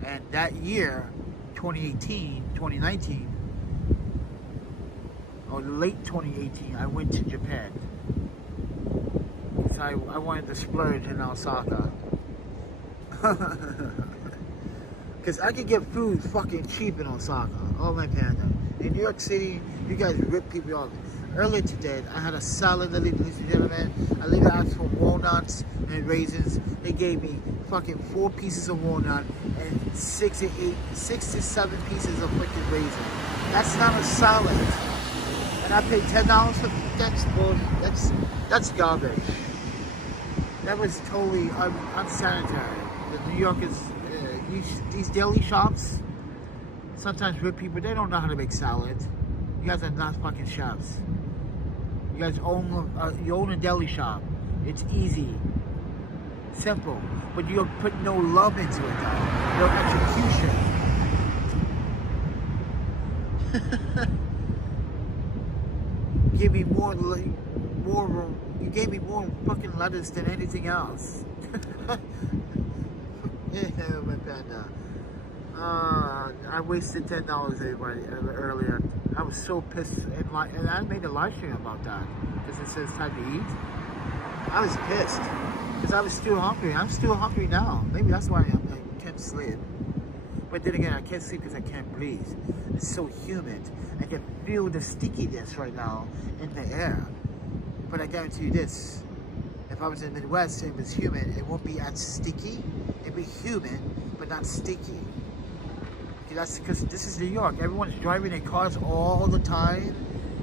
And that year, 2019, or late 2018, I went to Japan. Because I wanted to splurge in Osaka. Because I could get food fucking cheap in Osaka. Oh my panda. In New York City, you guys rip people off. Earlier today, I had a salad, ladies and gentlemen. I later asked for walnuts and raisins. They gave me fucking 4 pieces of walnut and 6 to 7 pieces of freaking raisin. That's not a salad. And I paid $10 for that's bullshit. That's garbage. That was totally unsanitary. The New Yorkers, these deli shops, sometimes rich people, they don't know how to make salad. You guys are not fucking chefs. You guys own a deli shop. It's easy, simple, but you don't put no love into it, though. No execution. Give me more. You gave me more fucking lettuce than anything else. Yeah, my panda. I wasted $10 everybody earlier. I was so pissed, and I made a live stream about that because it says time to eat. I was pissed because I was still hungry. I'm still hungry now. Maybe that's why I can't sleep. But then again, I can't sleep because I can't breathe. It's so humid. I can feel the stickiness right now in the air. But I guarantee you this: if I was in the Midwest and it was humid, it won't be as sticky. It'd be humid, but not sticky. That's because this is New York. Everyone's driving their cars all the time.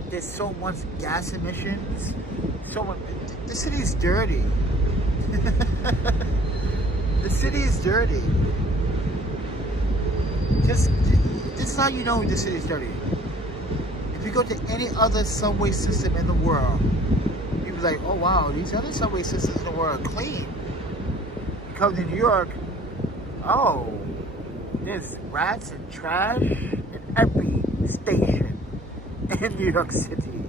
There's so much gas emissions. The city is dirty. The city is dirty. This is how you know the city is dirty. If you go to any other subway system in the world, you'll be like, oh wow, these other subway systems in the world are clean. You come to New York, oh, there's rats and trash in every station in New York City.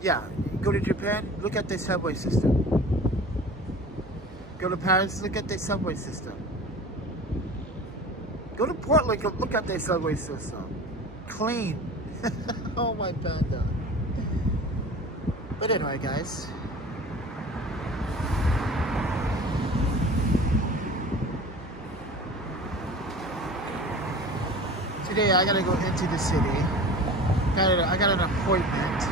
Yeah, go to Japan, look at their subway system. Go to Paris, look at their subway system. Go to Portland, look at their subway system. Clean. Oh my panda. But anyway, guys. Today I gotta go into the city. I got an appointment.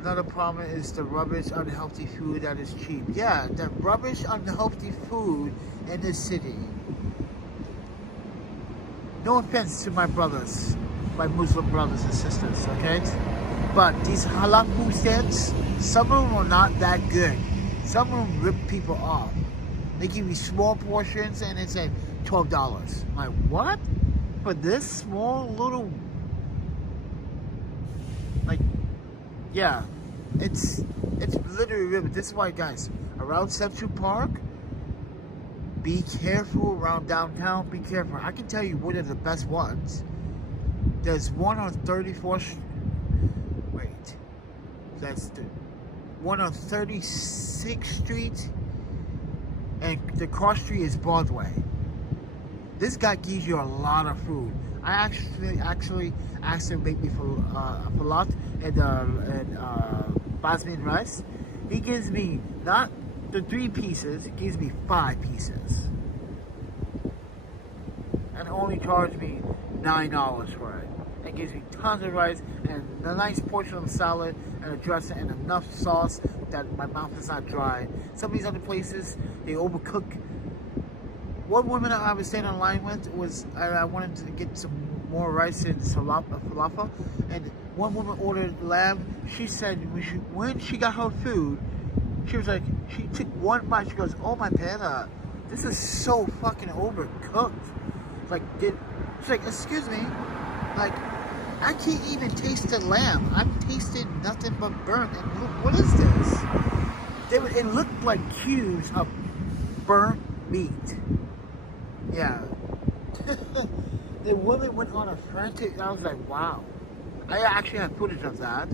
Another problem is the rubbish, unhealthy food that is cheap. Yeah, the rubbish, unhealthy food in this city. No offense to my brothers, my Muslim brothers and sisters, okay? But these halal food stands, some of them are not that good. Some of them rip people off. They give you small portions and it's like $12. I'm like, what? For this small little, like, yeah, it's literally ripping. This is why, guys, around Central Park, be careful. Around downtown, be careful. I can tell you one of the best ones. There's one on 34th. Wait, that's the one on 36th Street. And the cross street is Broadway. This guy gives you a lot of food. I actually asked him to make me falat and basmati rice. He gives me not the 3 pieces, he gives me 5 pieces. And only charged me $9 for it. It gives me tons of rice and a nice portion of salad and a dressing and enough sauce that my mouth is not dry. Some of these other places, they overcook one woman I was standing in line with was, I wanted to get some more rice and falafel, and one woman ordered lamb. She said when she got her food, she was like, she took one bite, she goes, "Oh my panda, this is so fucking overcooked." Like, she's like, "Excuse me, like, I can't even taste the lamb. I'm tasting nothing but burnt. And look, what is this?" It looked like cubes of burnt meat. Yeah. The woman went on a frantic. I was like, wow. I actually have footage of that,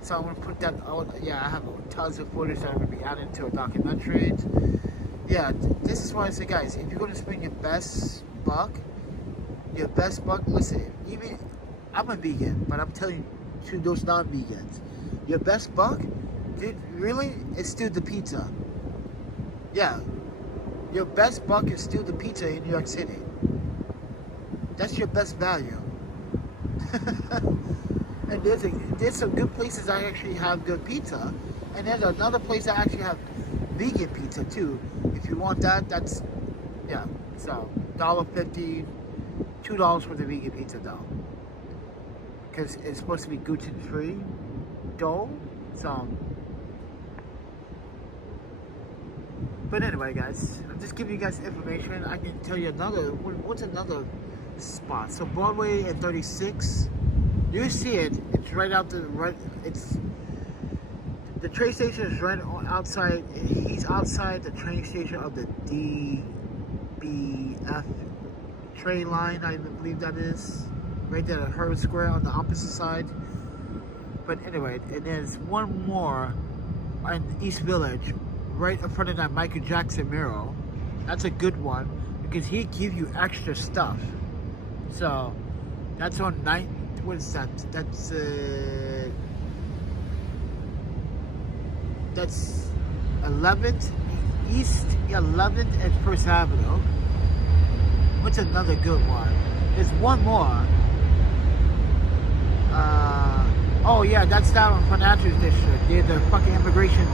so I'm gonna put that out. Yeah, I have tons of footage that I'm gonna be adding to a documentary. Yeah, this is why I say, guys, if you're gonna spend your best buck, listen, even I'm a vegan, but I'm telling you to those non-vegans, your best buck, dude, really, is still the pizza. Yeah, your best buck is still the pizza in New York City. That's your best value. And there's some good places I actually have good pizza, and there's another place I actually have vegan pizza too. If you want that, that's, yeah. So $1.50, $2 for the vegan pizza though, because it's supposed to be gluten-free dough. So, but anyway, guys, I'm just giving you guys information. I can tell you another. What's another spot? So Broadway and 36. You see it. It's right out the right. It's the train station is right outside. He's outside the train station of the DBF train line. I believe that is right there at Herb Square on the opposite side. But anyway, and there's one more in East Village, right in front of that Michael Jackson mural. That's a good one because he give you extra stuff. So that's on 9th. What is that? That's 11th East 11th and First Avenue. What's another good one? There's one more. Oh yeah, that's down on Financial District. Near the fucking immigration.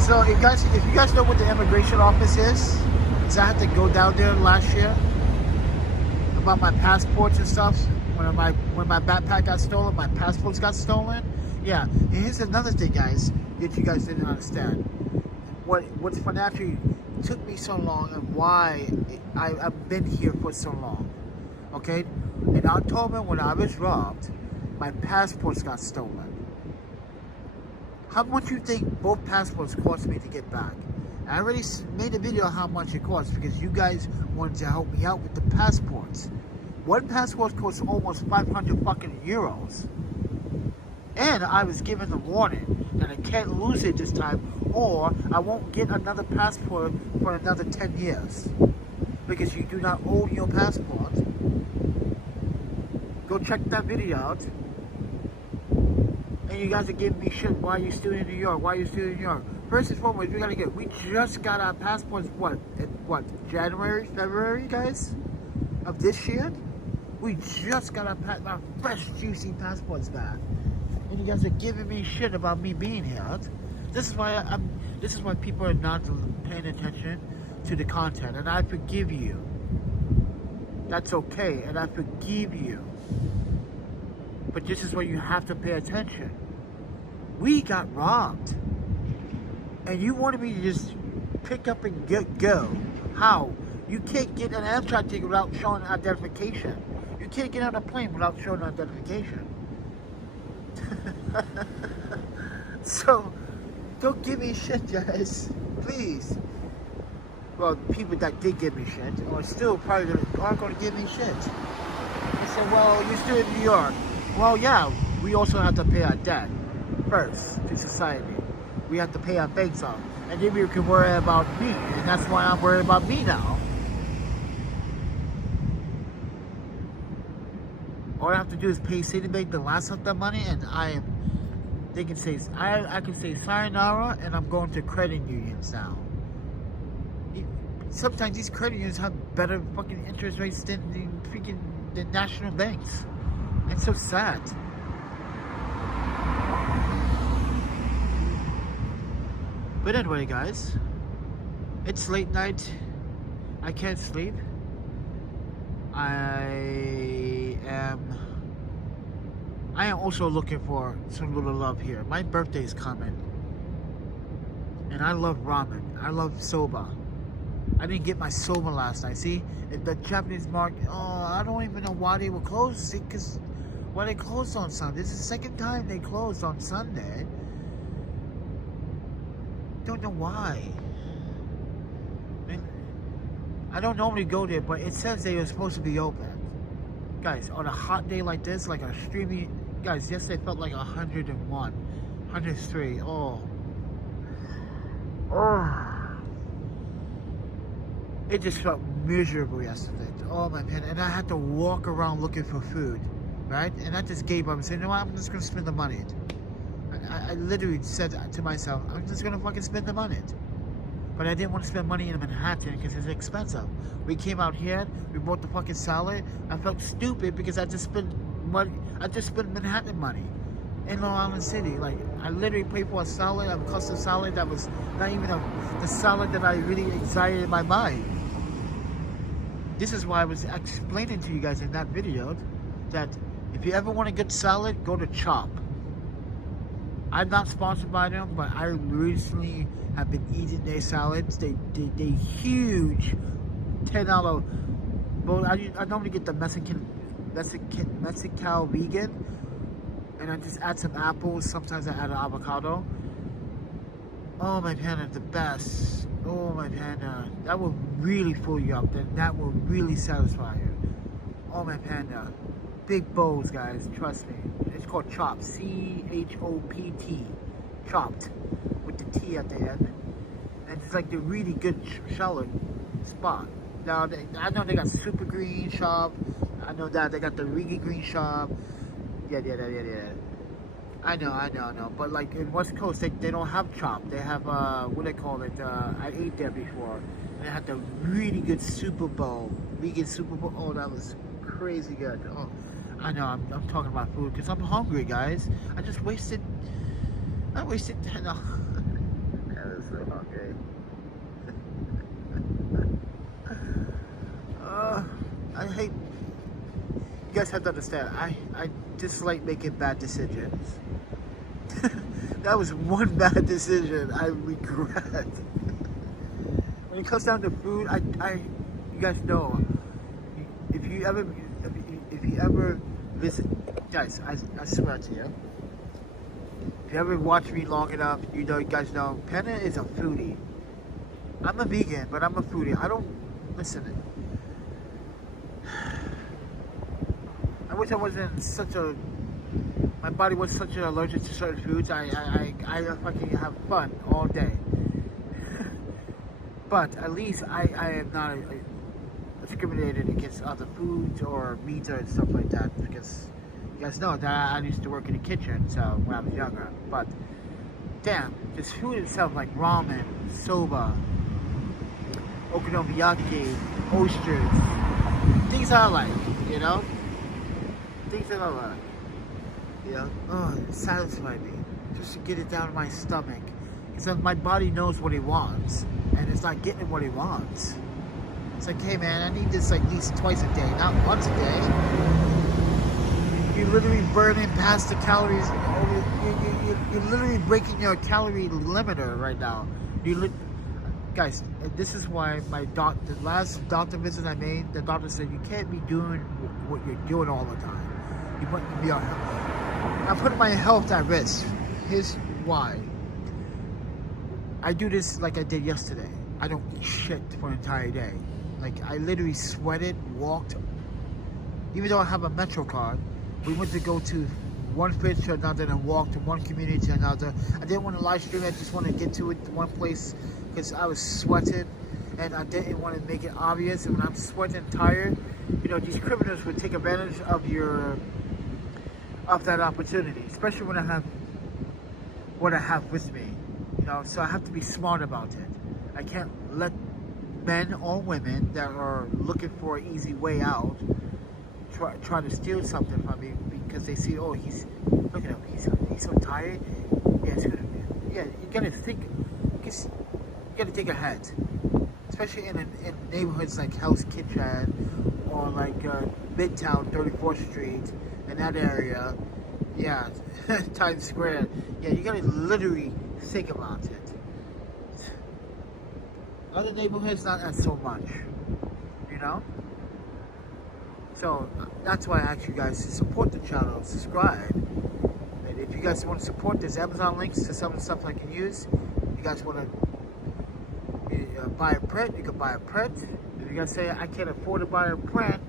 So if you guys know what the immigration office is, because I had to go down there last year about my passports and stuff. When my backpack got stolen, my passports got stolen. Yeah, and here's another thing, guys, that you guys didn't understand. What's financially took me so long and why I've been here for so long. Okay, in October when I was robbed, my passports got stolen. How much you think both passports cost me to get back? I already made a video on how much it cost because you guys wanted to help me out with the passports. One passport costs almost 500 fucking euros. And I was given a warning that I can't lose it this time or I won't get another passport for another 10 years. Because you do not own your passport. Go check that video out. And you guys are giving me shit. Why are you still in New York? Why are you still in New York? First and foremost, we just got our passports, January, February, guys? Of this year? We just got our fresh, juicy passports back. And you guys are giving me shit about me being here. This is why people are not paying attention to the content. And I forgive you. That's okay. And I forgive you. But this is why you have to pay attention. We got robbed. And you wanted me to just pick up and go. How? You can't get an Amtrak ticket without showing identification. You can't get on a plane without showing identification. So, don't give me shit, guys. Please. Well, people that did give me shit are still probably aren't going to give me shit. They said, well, you're still in New York. Well, yeah, we also have to pay our debt first to society. We have to pay our banks off. And then we can worry about me. And that's why I'm worried about me now. All I have to do is pay Citibank the last of that money, and they can say, I can say sayonara, and I'm going to credit unions now. Sometimes these credit unions have better fucking interest rates than the national banks. It's so sad. But anyway, guys, it's late night. I can't sleep. I am also looking for some little love here. My birthday is coming. And I love ramen. I love soba. I didn't get my soba last night. See, the Japanese market, I don't even know why they were closed. See, because why they closed on Sunday. This is the second time they closed on Sunday. Don't know why. I don't normally go there, but it says they are supposed to be open. Guys, on a hot day like this, like a streamy, guys, yesterday felt like 101, 103. Oh. It just felt miserable yesterday. Oh my man, and I had to walk around looking for food, right? And I just gave up and said, you know what, I'm just gonna spend the money. I literally said to myself, I'm just gonna fucking spend the money. But I didn't want to spend money in Manhattan because it's expensive. We came out here, we bought the fucking salad. I felt stupid because I just spent money. I just spent Manhattan money in Long Island City. Like, I literally paid for a salad, a custom salad that was not even the salad that I really excited in my mind. This is why I was explaining to you guys in that video that if you ever want a good salad, go to Chop. I'm not sponsored by them, but I recently have been eating their salads. They huge $10. Well, I normally get the Mexican vegan, and I just add some apples. Sometimes I add an avocado. Oh my panda, the best. Oh my panda, that will really fill you up. Then that will really satisfy you. Oh my panda, big bowls, guys. Trust me. It's called Chopped. C-H-O-P-T. Chopped. With the T at the end. And it's like the really good shallot spot. Now, I know they got super green shop. I know that they got the really green shop. Yeah. I know. But like in West Coast, they don't have Chopped. They have, what do they call it? I ate there before. And they had the really good Super Bowl. Vegan Super Bowl. Oh, that was crazy good. Oh. I know, I'm talking about food because I'm hungry, guys. I wasted $10. I was so hungry. I hate, you guys have to understand, I dislike making bad decisions. That was one bad decision I regret. When it comes down to food, you guys know, if you ever visit, guys, I swear to you, if you ever watch me long enough, you guys know, Panda is a foodie. I'm a vegan, but I'm a foodie. I don't, listen, I wish I wasn't such a, my body was such an allergic to certain foods. I fucking have fun all day. But at least I am not discriminated against other foods or meats or stuff like that, because you guys know that I used to work in the kitchen, so when I was younger. But damn, just food itself, like ramen, soba, okonomiyaki, oysters, things I like, you know, things that I like, you know. Oh, it satisfies me just to get it down to my stomach, because my body knows what it wants and it's not getting what it wants. It's like, hey man, I need this like at least twice a day, not once a day. You're literally burning past the calories. You're literally breaking your calorie limiter right now. Guys, this is why the last doctor visit I made, the doctor said you can't be doing what you're doing all the time. You want to be I'm putting my health at risk. Here's why. I do this like I did yesterday. I don't eat shit for an entire day. Like, I literally sweated, walked. Even though I have a Metro card, we went to go to one place to another and walk to one community to another. I didn't want to live stream, I just wanted to get to it to one place because I was sweating and I didn't want to make it obvious. And when I'm sweating and tired, you know, these criminals would take advantage of that opportunity, especially when I have what I have with me. You know, so I have to be smart about it. I can't let men or women that are looking for an easy way out try to steal something from me because they see, oh, look at him, he's so tired. Yeah, you gotta think, you gotta think ahead. especially in neighborhoods like Hell's Kitchen or like Midtown 34th Street and that area. Yeah, Times Square. Yeah, you gotta literally think about it. Other neighborhoods, not so much, you know? So that's why I ask you guys to support the channel, subscribe. And if you guys want to support, there's Amazon links to some of the stuff I can use. If you guys want to buy a print, you can buy a print. If you guys say, I can't afford to buy a print,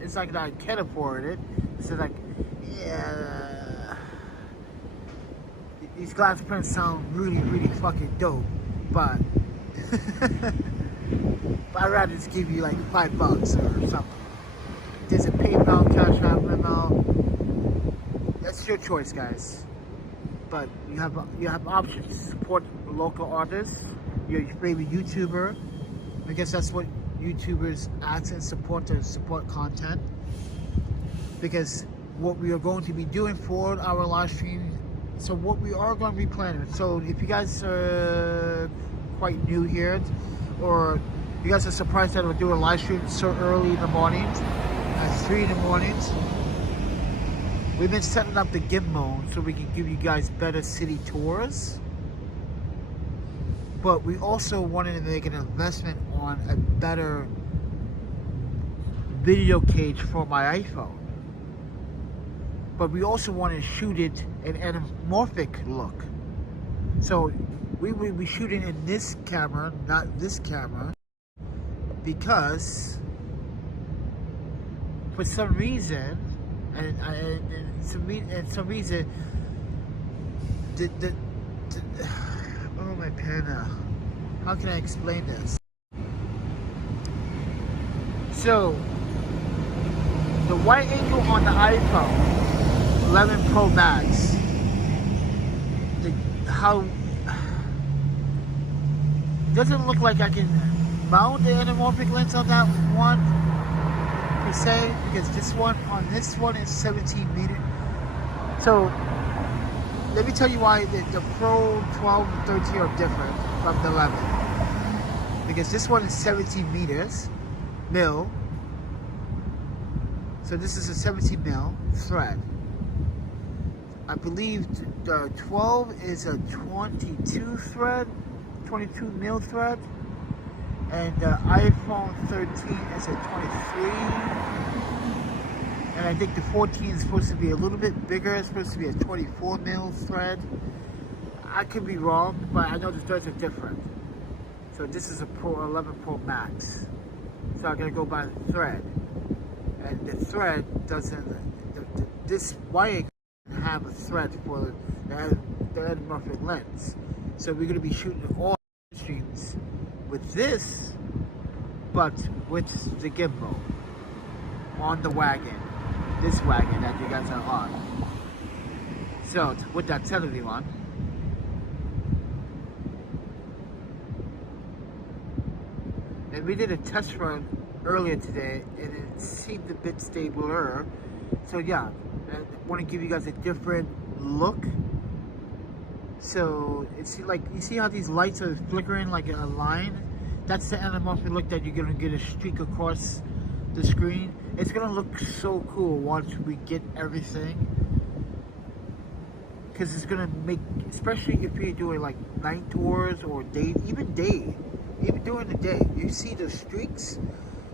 it's like I can afford it. It's like, yeah, these glass prints sound really, really fucking dope, but I'd rather just give you like $5 or something. There's a PayPal, Cash App, Venmo. That's your choice, guys. But you have options to support local artists, your favorite YouTuber, because that's what YouTubers ask and support, to support content. Because what we are going to be doing for our live stream, so what we are going to be planning. So if you guys are quite new here, or you guys are surprised that we're doing a live stream so early in the mornings, at 3 in the mornings, we've been setting up the gimbal so we can give you guys better city tours. But we also wanted to make an investment on a better video cage for my iPhone. But we also want to shoot it an anamorphic look. So we will be shooting in this camera, not this camera, because for some reason, oh my panda, how can I explain this? So the wide angle on the iPhone 11 Pro Max, doesn't look like I can mount the anamorphic lens on that one per se, because this one is 17 meters. So let me tell you why the Pro 12 and 13 are different from the 11. Because this one is 17 meters mil. So this is a 17 mil thread. I believe the 12 is a 22 thread, 22 mil thread, and the iPhone 13 is a 23. And I think the 14 is supposed to be a little bit bigger. It's supposed to be a 24 mil thread. I could be wrong, but I know the threads are different. So this is a Pro 11 Pro Max. So I'm gonna go by the thread, and the thread doesn't. This wire have a thread for the anamorphic lens. So we're gonna be shooting all streams with this, but with the gimbal on the Wagon. This Wagon that you guys are on. So with that said, everyone, and we did a test run earlier today, and it seemed a bit stabler. So yeah, I want to give you guys a different look. So it's like, you see how these lights are flickering like a line? That's the anamorphic look that you're gonna get a streak across the screen. It's gonna look so cool once we get everything, because it's gonna make, especially if you're doing like night tours or even during the day, you see the streaks,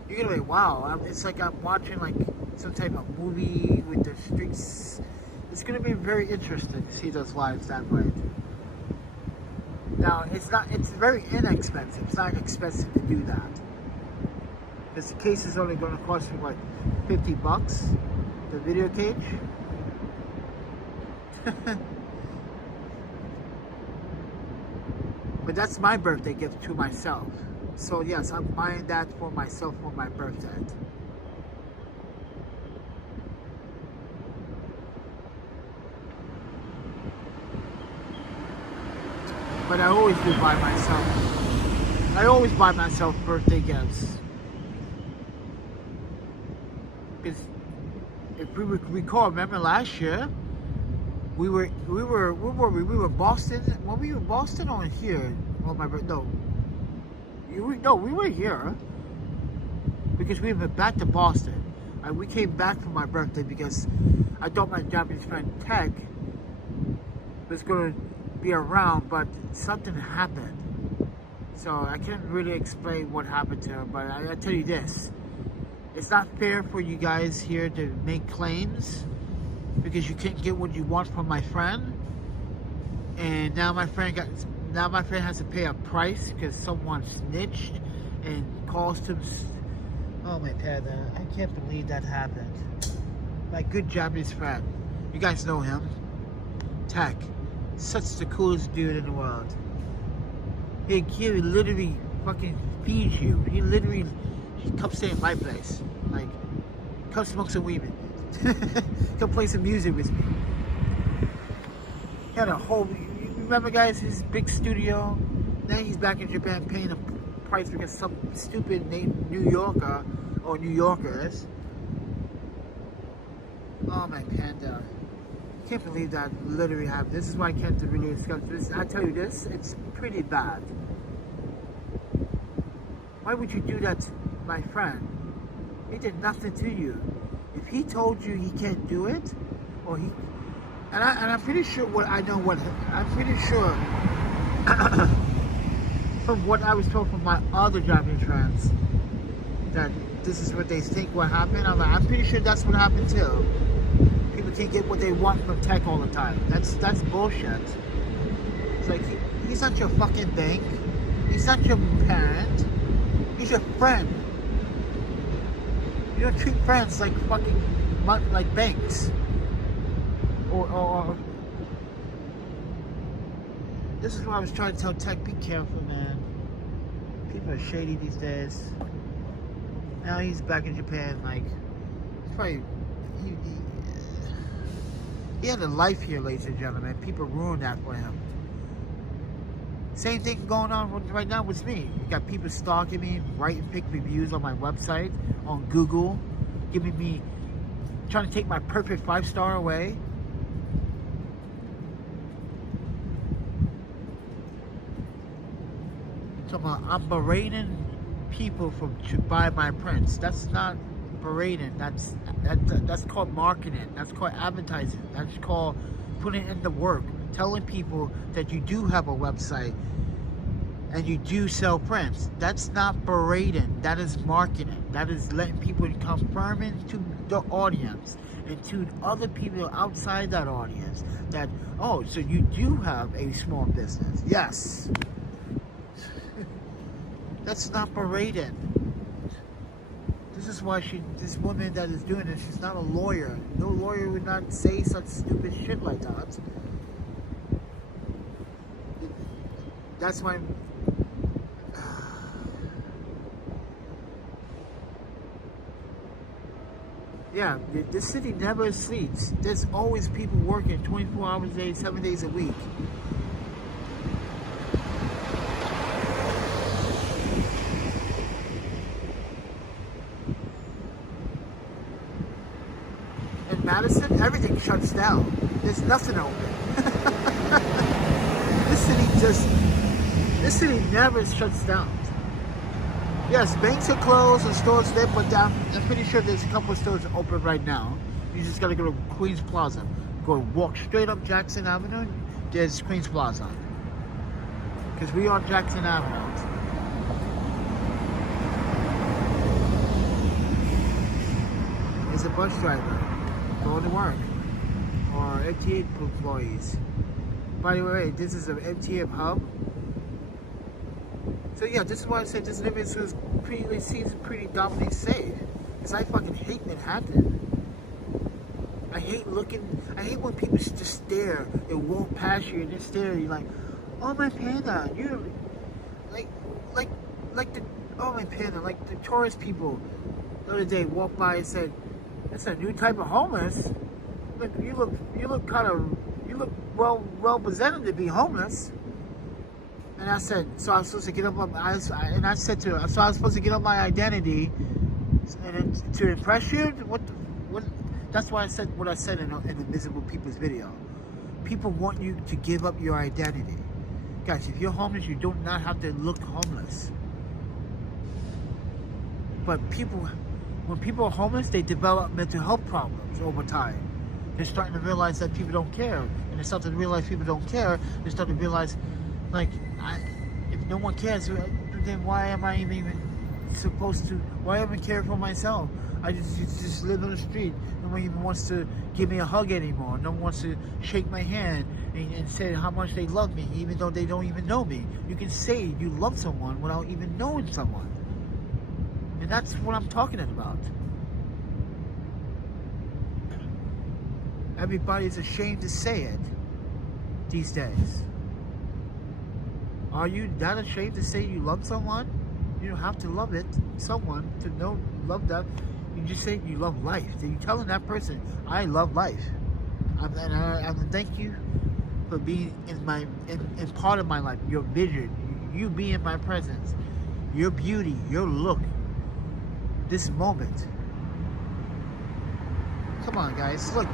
you're gonna be like, wow, it's like I'm watching like some type of movie with the streaks. It's gonna be very interesting to see those lives that way. Now it's very inexpensive. It's not expensive to do that, because the case is only going to cost me like $50, the video cage. But that's my birthday gift to myself. So yes, I'm buying that for myself for my birthday. But I always do buy myself. I always buy myself birthday gifts. Because if we recall, remember last year, we were Boston. When we were Boston or here? Oh my, no. No, we were here because we were back to Boston. We came back for my birthday because I thought my Japanese friend Tech was going to be around, but something happened. So I can't really explain what happened to her, but I tell you this. It's not fair for you guys here to make claims because you can't get what you want from my friend. And now my friend has to pay a price because someone snitched and caused him. Oh my panda, I can't believe that happened. My good Japanese friend, you guys know him, Tech, such the coolest dude in the world. He literally fucking feeds you. He come stay at my place, like come smoke some weed with me, come play some music with me. He had a whole, you remember guys, his big studio. Now he's back in Japan paying a price because some stupid named New Yorker or New Yorkers. Oh my panda. I can't believe that literally happened. This is why I can't really discuss this. I tell you this, it's pretty bad. Why would you do that to my friend? He did nothing to you. If he told you he can't do it, or he, and I'm pretty sure I'm pretty sure from what I was told from my other Japanese friends that this is what they think what happened. I'm pretty sure that's what happened too. People can't get what they want from Tech all the time. That's bullshit. It's like he's not your fucking bank. He's not your parent. He's your friend. You don't treat friends like fucking like banks. Or this is what I was trying to tell Tech. Be careful, man. People are shady these days. Now he's back in Japan. Like he's probably he had a life here, ladies and gentlemen. People ruined that for him. Same thing going on right now with me. You got people stalking me, writing fake reviews on my website, on Google, trying to take my perfect 5-star away. So I'm berating people to buy my prints. That's not berating. That's called marketing. That's called advertising. That's called putting in the work. Telling people that you do have a website and you do sell prints. That's not berating. That is marketing. That is letting people confirming to the audience and to other people outside that audience that, oh, so you do have a small business. Yes. That's not berating. This is why this woman that is doing it, she's not a lawyer. No lawyer would not say such stupid shit like that. That's why yeah, this city never sleeps. There's always people working 24 hours a day, 7 days a week. In Madison, everything shuts down. There's nothing open. This city never shuts down. Yes, banks are closed and stores there, but I'm pretty sure there's a couple of stores open right now. You just gotta go to Queens Plaza. Walk straight up Jackson Avenue, there's Queens Plaza. Because we are on Jackson Avenue. There's a bus driver going to work. Or MTA employees. By the way, this is an MTA hub. So yeah, this is why I said this neighborhood seems pretty dominantly safe. Because I fucking hate Manhattan. I hate when people just stare and walk past you and just stare and you're like, oh my panda, you're like the, oh my panda, like the tourist people the other day walked by and said, that's a new type of homeless. Look, you look well presented to be homeless. And I said, so I was supposed to get up I said to her, so I was supposed to get up my identity and to impress you? What? That's why I said what I said in the Visible People's video. People want you to give up your identity. Guys, if you're homeless, you do not have to look homeless. But when people are homeless, they develop mental health problems over time. They're starting to realize that people don't care. And they start to realize people don't care. They start to realize, like, if no one cares, then why am I even supposed to, why am I care for myself? I just live on the street. No one even wants to give me a hug anymore. No one wants to shake my hand and say how much they love me, even though they don't even know me. You can say you love someone without even knowing someone. And that's what I'm talking about. Everybody's ashamed to say it these days. Are you that ashamed to say you love someone? You don't have to love someone to love them. You just say you love life. So you're telling that person, I love life. I'm thank you for being in part of my life. Your vision, you be in my presence, your beauty, your look, this moment. Come on, guys. Look,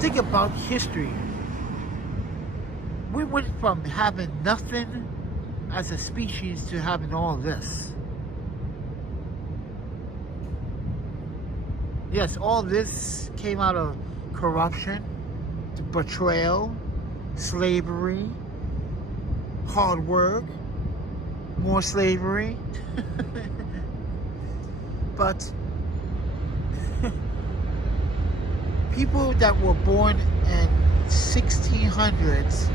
think about history. We went from having nothing as a species to having all this. Yes, all this came out of corruption, betrayal, slavery, hard work, more slavery. But people that were born in 1600s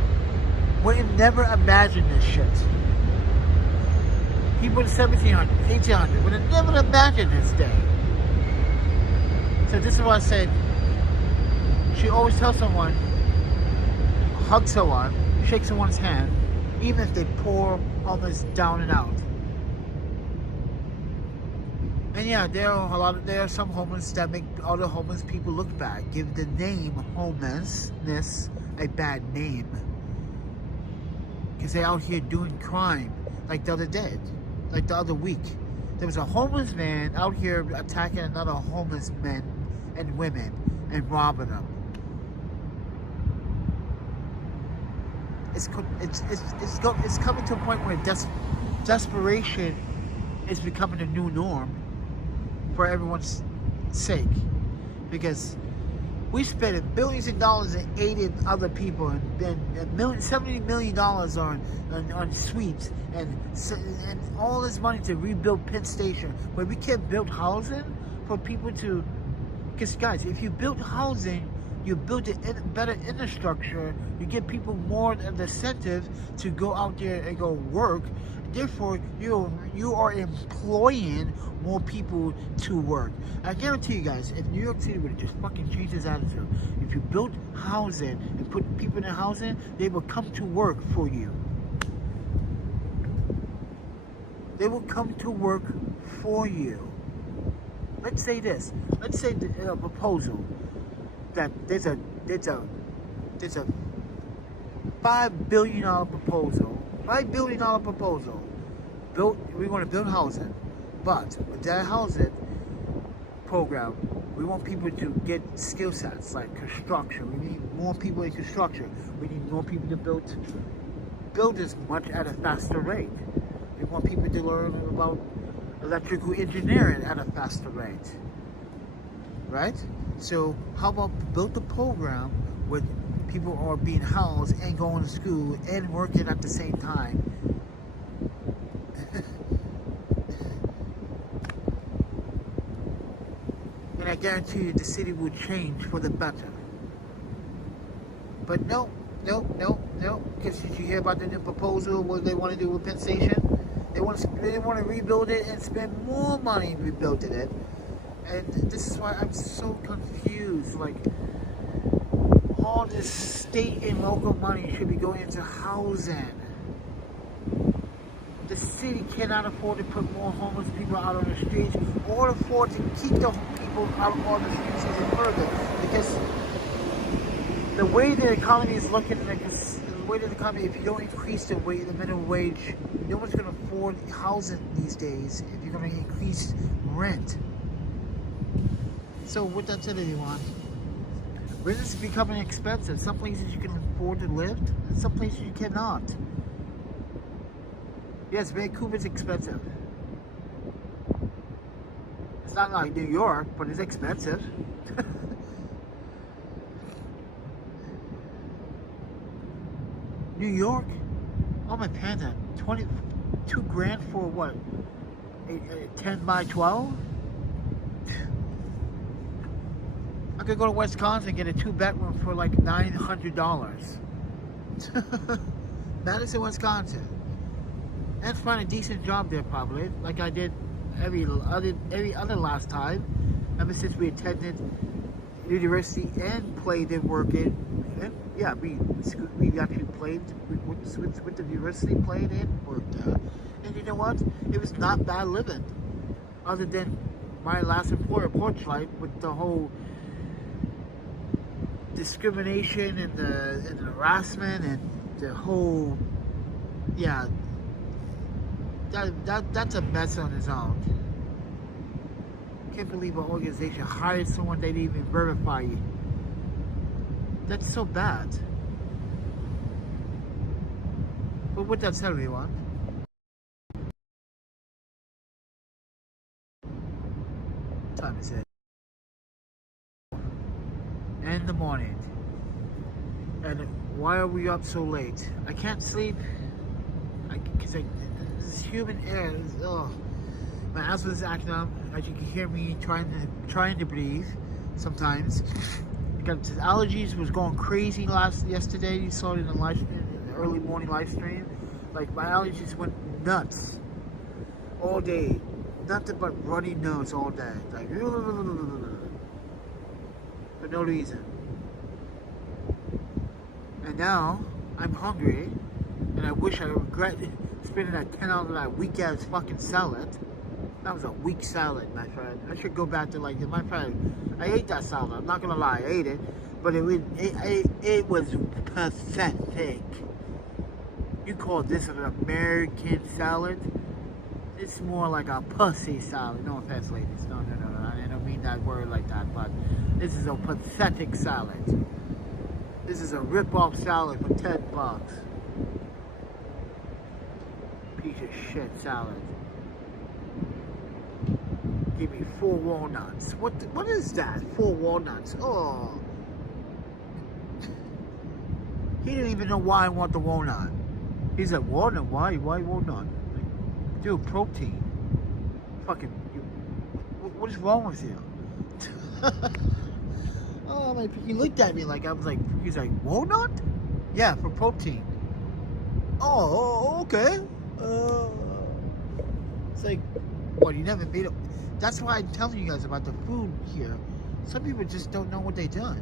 would have never imagined this shit. People in 1700s, 1800s would have never imagined this day. So this is what I said. She always tells someone, hug someone, shake someone's hand, even if they pour almost down and out. And yeah, there are some homeless that make other homeless people look bad. Give the name homelessness a bad name. Because they're out here doing crime like the other week. There was a homeless man out here attacking another homeless man and women and robbing them. It's coming to a point where desperation is becoming a new norm for everyone's sake, because we spent billions of dollars in aiding other people and $70 million on sweeps and all this money to rebuild Penn Station, but we can't build housing for people to. Because guys, if you build housing, you build a better infrastructure, you give people more of the incentive to go out there and go work. Therefore, you are employing more people to work. I guarantee you guys, if New York City would just fucking change its attitude, if you build housing and put people in housing, they will come to work for you. They will come to work for you. Let's say this. Let's say a proposal that there's a $5 billion proposal. $5 billion proposal. We're going to build housing, but with that housing program, we want people to get skill sets like construction. We need more people in construction. We need more people to build as much at a faster rate. We want people to learn about electrical engineering at a faster rate, right? So how about build the program where people are being housed and going to school and working at the same time? And I guarantee you the city will change for the better. But no, because did you hear about the new proposal, what they want to do with Penn Station? They want to rebuild it and spend more money rebuilding it. And this is why I'm so confused. Like, all this state and local money should be going into housing. The city cannot afford to put more homeless people out on the streets or afford to keep the people out on the streets even further. Because the way the economy is looking, if you don't increase the minimum wage, no one's going to afford housing these days if you're going to increase rent. So with that said, everyone, rent is becoming expensive. Some places you can afford to live, and some places you cannot. Yes, Vancouver's expensive. It's not like New York, but it's expensive. New York? Oh my panda, 22 grand for what? 10 by 12? I could go to Wisconsin and get a 2-bedroom for like $900. Madison, Wisconsin. And find a decent job there probably, like I did every other last time. Ever since we attended university and played and worked in, and yeah, we actually played with the university, played and worked there. And you know what? It was not bad living, other than my last employer, Porchlight, with the whole discrimination and the harassment and the whole, yeah, that's a mess on its own. Can't believe an organization hired someone they didn't even verify you. That's so bad. But with that said, everyone, what time is it? In the morning. And why are we up so late? I can't sleep because this human air is, my asthma is acting up. As you can hear me trying to breathe sometimes. Because the allergies was going crazy yesterday. You saw it in the early morning live stream. Like my allergies went nuts all day. Nothing but runny nose all day. Like for no reason. And now I'm hungry, and I wish I regret spending that $10 on that weak ass fucking salad. That was a weak salad, my friend. I should go back to like my friend. I ate that salad. I'm not gonna lie, I ate it, but it was pathetic. You call this an American salad? It's more like a pussy salad. No offense, ladies. No. I don't mean that word like that, but this is a pathetic salad. This is a rip-off salad for $10. Piece of shit salad. Give me 4 walnuts. What is that? 4 walnuts. Oh. He didn't even know why I want the walnut. He said, walnut? Why walnut? Like, dude, protein. Fucking, what is wrong with you? Oh, my, he looked at me like I was like, he's like, walnut? Yeah, for protein. Oh, okay. It's like, what, you never made it? That's why I'm telling you guys about the food here. Some people just don't know what they've done.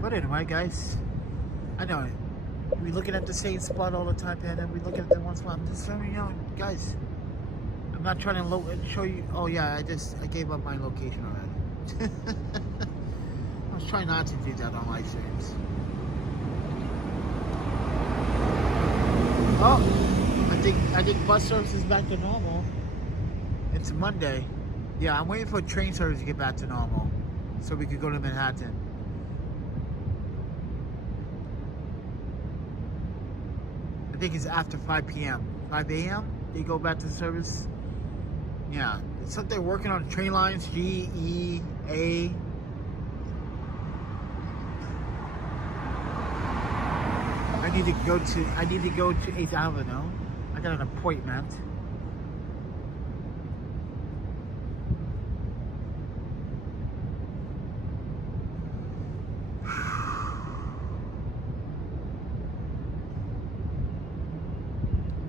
But anyway, guys, I know we're looking at the same spot all the time, and then we're looking at the one spot. I'm just showing you, guys. I'm not trying to show you. Oh yeah, I gave up my location already. I was trying not to do that on live streams. Oh, I think bus service is back to normal. It's Monday. Yeah, I'm waiting for train service to get back to normal, so we could go to Manhattan. I think it's after 5 p.m. 5 a.m. they go back to the service. Yeah, it's something they're working on train lines, G, E, A. I need to go to 8th Avenue. I got an appointment.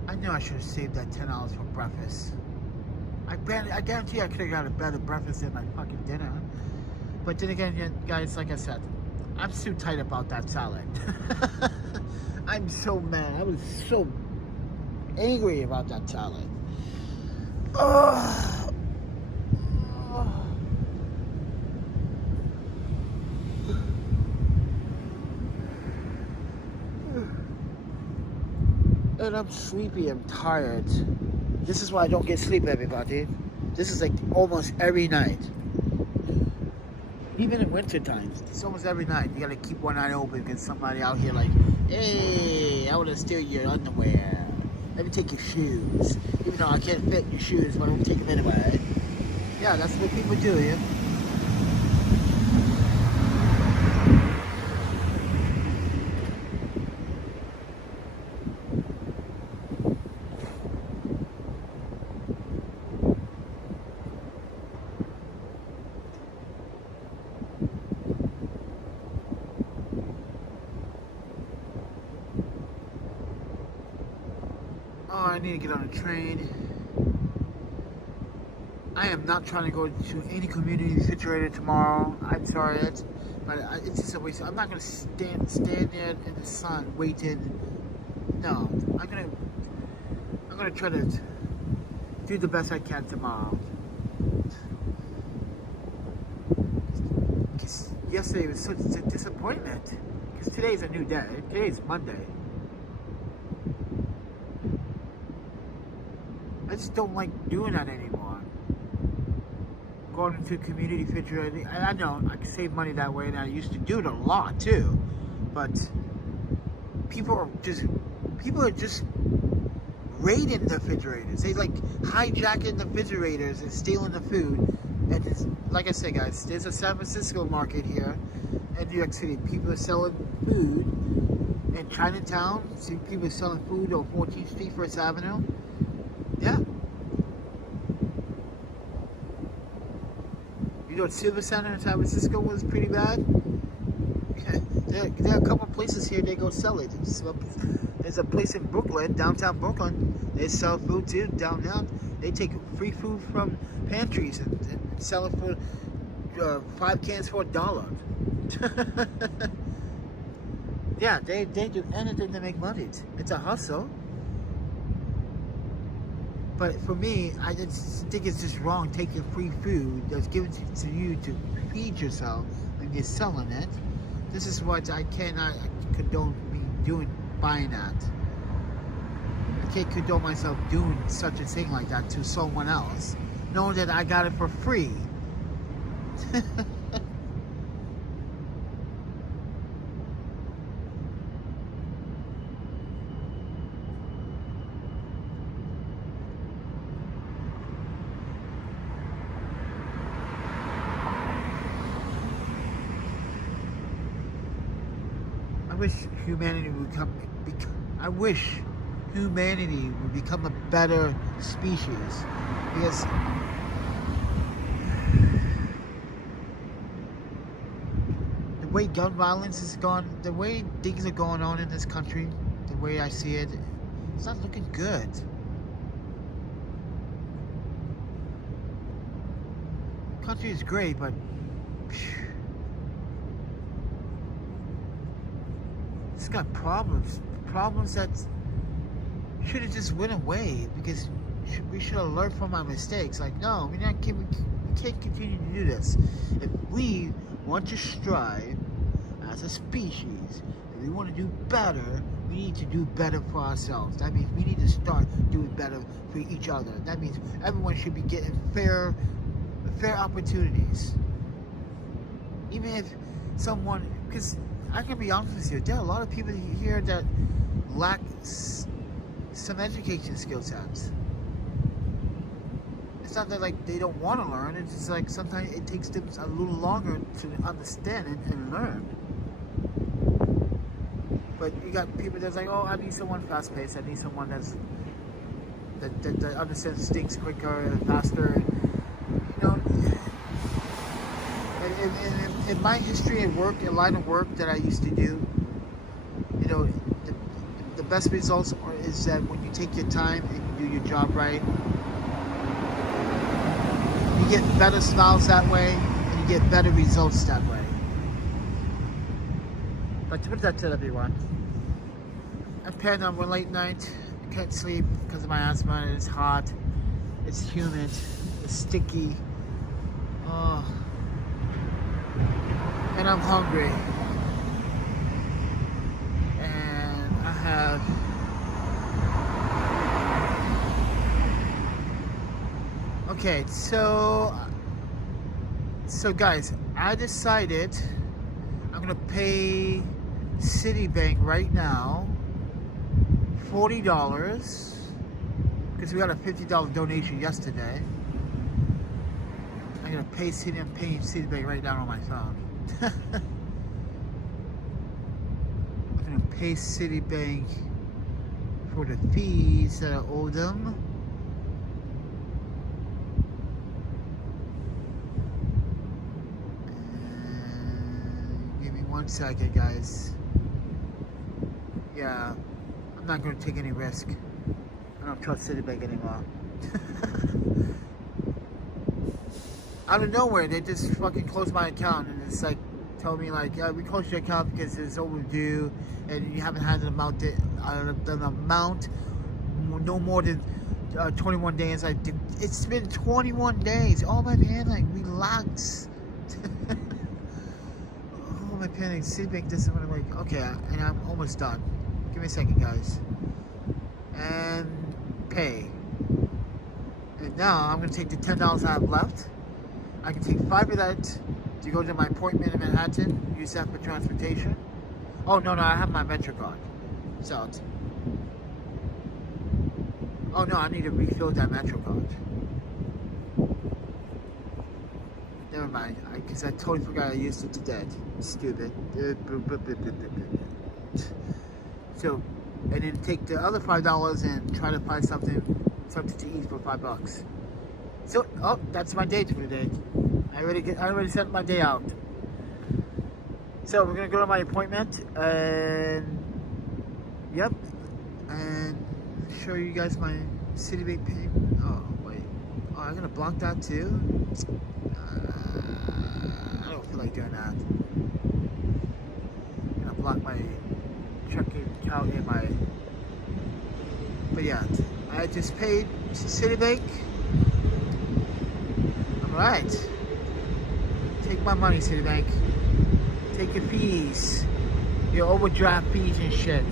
I knew I should have saved that $10 for breakfast. I guarantee I could have got a better breakfast than my fucking dinner. But then again, guys, like I said, I'm too tight about that salad. I'm so mad. I was so angry about that salad. Oh. And I'm sleepy, I'm tired. This is why I don't get sleep, everybody. This is like almost every night. Even in winter times, it's almost every night. You gotta keep one eye open because somebody out here like, hey, I wanna steal your underwear. Let me take your shoes. Even though I can't fit your shoes, but I'm gonna take them anyway. Yeah, that's what people do here. Oh, I need to get on a train. I am not trying to go to any community refrigerator tomorrow. I'm sorry, but it's just a waste. I'm not gonna stand there in the sun waiting. No, I'm gonna try to do the best I can tomorrow. Because yesterday was such a disappointment. Because today's a new day. Today's Monday. I just don't like doing that anymore. Going into a community refrigerator. I know I can save money that way, and I used to do it a lot too. But people are just raiding the refrigerators. They like hijacking the refrigerators and stealing the food. And it's, like I said, guys, there's a San Francisco market here in New York City. People are selling food in Chinatown. See people are selling food on 14th Street, First Avenue. Yeah. You know, Silver Center in San Francisco was pretty bad. There are a couple places here they go sell it. There's a place in Brooklyn, downtown Brooklyn. They sell food too downtown. They take free food from pantries and sell it for 5 cans for $1. Yeah, they do anything to make money. It's a hustle. But for me, I just think it's just wrong taking free food that's given to you to feed yourself and you're selling it. This is what I cannot condone me buying that. I can't condone myself doing such a thing like that to someone else, knowing that I got it for free. I wish humanity would become a better species, because the way gun violence is gone, the way things are going on in this country, the way I see it, it's not looking good. The country is great, but it's got problems that should have just went away, because we should have learned from our mistakes. Like, no, we can't continue to do this. If we want to strive as a species, if we want to do better, we need to do better for ourselves. That means we need to start doing better for each other. That means everyone should be getting fair opportunities. Even if someone, because I can be honest with you, there are a lot of people here that lack some education skill sets. It's not that like they don't want to learn, it's just like sometimes it takes them a little longer to understand it and learn. But you got people that's like, oh, I need someone fast paced, I need someone that understands things quicker and faster. You know, in my history at work, a line of work that I used to do, you know, the best results is that when you take your time and you do your job right, you get better smiles that way, and you get better results that way. But to put that to everyone, I'm paired on one late night. I can't sleep because of my asthma. It's hot, it's humid, it's sticky. Oh. And I'm hungry. And I have okay, so guys, I decided I'm gonna pay Citibank right now $40 because we got a $50 donation yesterday. I'm gonna pay Citibank right now on my phone. I'm gonna pay Citibank for the fees that I owe them. Give me 1 second, guys. Yeah, I'm not gonna take any risk. I don't trust Citibank anymore. Out of nowhere, they just fucking closed my account and it's like, tell me like, yeah, we closed your account because it's overdue and you haven't had an amount, no more than 21 days. Like, it's been 21 days. Oh, my man, like, relax. Oh, my panic. Citibank doesn't want to, like, okay, and I'm almost done. Give me a second, guys. And pay. And now I'm going to take the $10 I have left. I can take 5 of that to go to my appointment in Manhattan, use that for transportation. Oh, no, I have my Metro card. So, oh, no, I need to refill that Metro card. Never mind, because I totally forgot I used it today. Stupid. So, and then take the other $5 and try to find something to eat for $5. So, oh, that's my date for today. I already sent my day out. So we're gonna go to my appointment and yep, and show you guys my Citibank pay. Oh wait, oh I'm gonna block that too. I don't feel like doing that. I'm gonna block my checking account in my. But yeah, I just paid Citibank. Alright. Take my money, Citibank. Take your fees. Your overdraft fees and shit.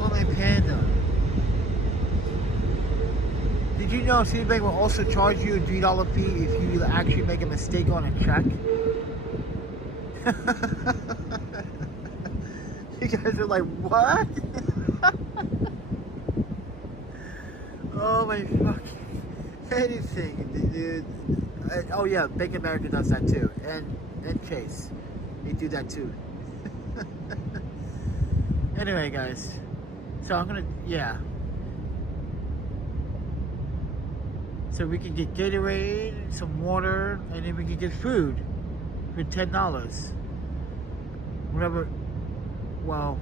Oh, my panda. Did you know Citibank will also charge you a $3 fee if you actually make a mistake on a check? You guys are like, what? Oh my fucking anything, dude. Oh yeah, Bank of America does that too, and Chase, they do that too. Anyway, guys, so I'm gonna so we can get Gatorade, some water, and then we can get food for $10. Whatever. Well,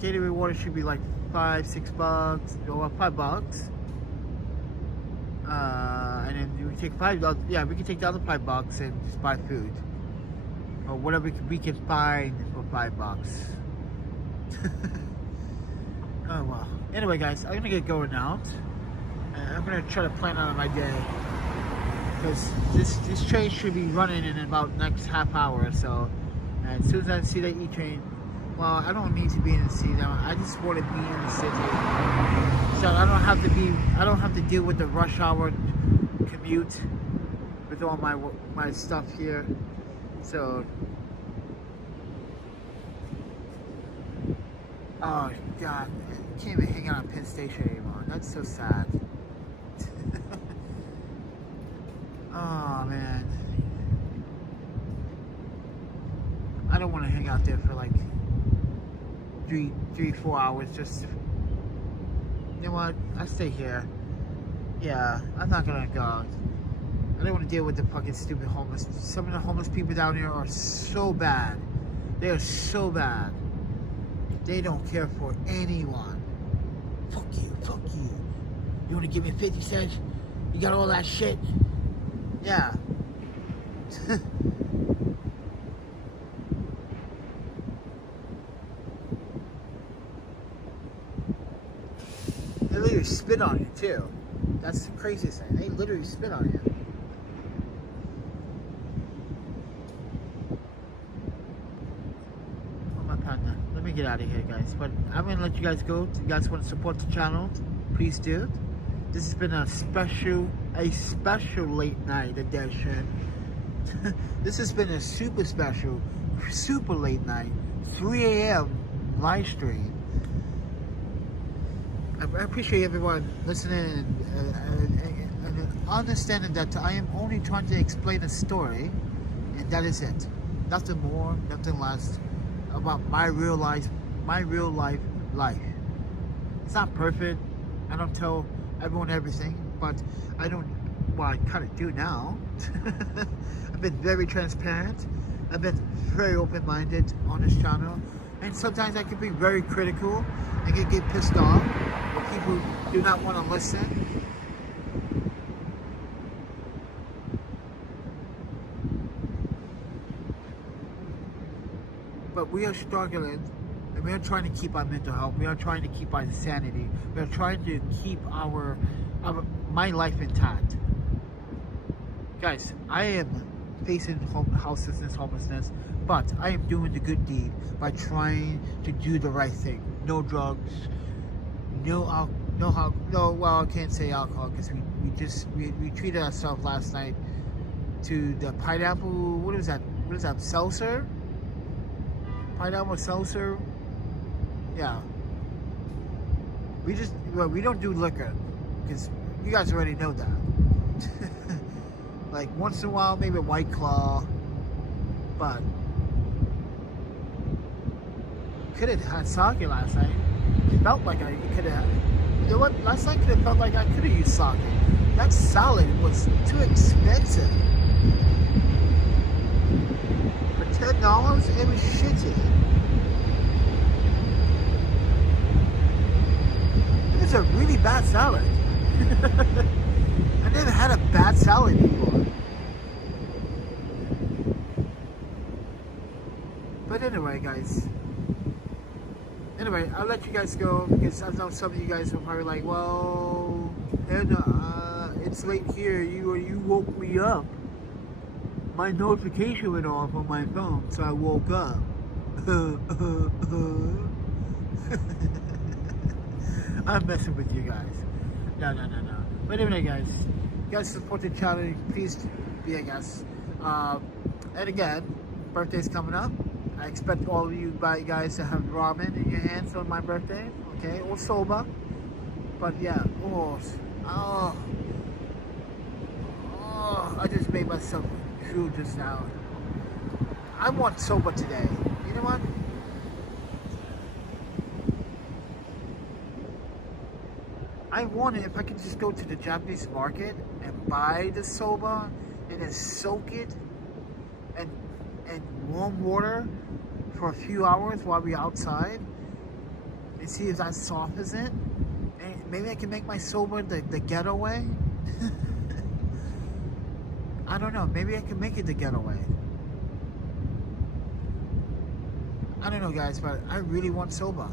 Gatorade water should be like $5-6 or $5. And then we take $5. Yeah, we can take the other $5 and just buy food or whatever we can find for $5. Oh well. Anyway, guys, I'm gonna get going now. I'm gonna try to plan out my day because this train should be running in about next half hour or so. And as soon as I see that E-train, well, I don't need to be in the city now. I just want to be in the city, so I don't have to deal with the rush hour commute with all my stuff here. So, oh God, I can't even hang out on Penn Station anymore. That's so sad. Oh man, I don't want to hang out there for like 3-4 hours just to, you know what, I stay here. Yeah, I'm not gonna go. I don't want to deal with the fucking stupid homeless. Some of the homeless people down here are so bad. They are so bad. They don't care for anyone. Fuck you, fuck you. You want to give me 50 cents? You got all that shit? Yeah. They literally spit on you too. That's the craziest thing. They literally spit on you. Oh my partner. Let me get out of here, guys. But I'm gonna let you guys go. If you guys want to support the channel, please do. This has been a special late night edition. This has been a super special, super late night, 3 a.m. live stream. I appreciate everyone listening and understanding that I am only trying to explain a story, and that is it. Nothing more, nothing less about my real life life. It's not perfect. I don't tell everyone everything, but I kind of do now. I've been very transparent. I've been very open-minded on this channel, and sometimes I can be very critical and can get pissed off when people do not want to listen. But we are struggling, and we are trying to keep our mental health. We are trying to keep our sanity. We are trying to keep my life intact. Guys, I am facing homelessness, but I am doing the good deed by trying to do the right thing. No drugs, no, well, I can't say alcohol because we treated ourselves last night to the pineapple, what is that, seltzer? Pineapple seltzer? Yeah. We don't do liquor, because you guys already know that. Like once in a while, maybe a White Claw, but could have had sake last night. It felt like I could have. You know what? Last night could have felt like I could have used sake. That salad was too expensive. For $10, it was shitty. It was a really bad salad. I never had a bad salad before. But anyway, guys. Anyway, I'll let you guys go because I know some of you guys are probably like, well, it's late here. You woke me up. My notification went off on my phone, so I woke up. I'm messing with you guys. No. But anyway, guys, you guys support the channel. Please be a guest. And again, birthday's coming up. I expect all of you guys to have ramen in your hands on my birthday, okay, or soba. But yeah, I just made myself food just now. I want soba today. You know what? I wonder if I could just go to the Japanese market and buy the soba and then soak it and warm water for a few hours while we're outside and see if that softens it. And maybe I can make my soba the getaway. I don't know. Maybe I can make it the getaway. I don't know, guys, but I really want soba.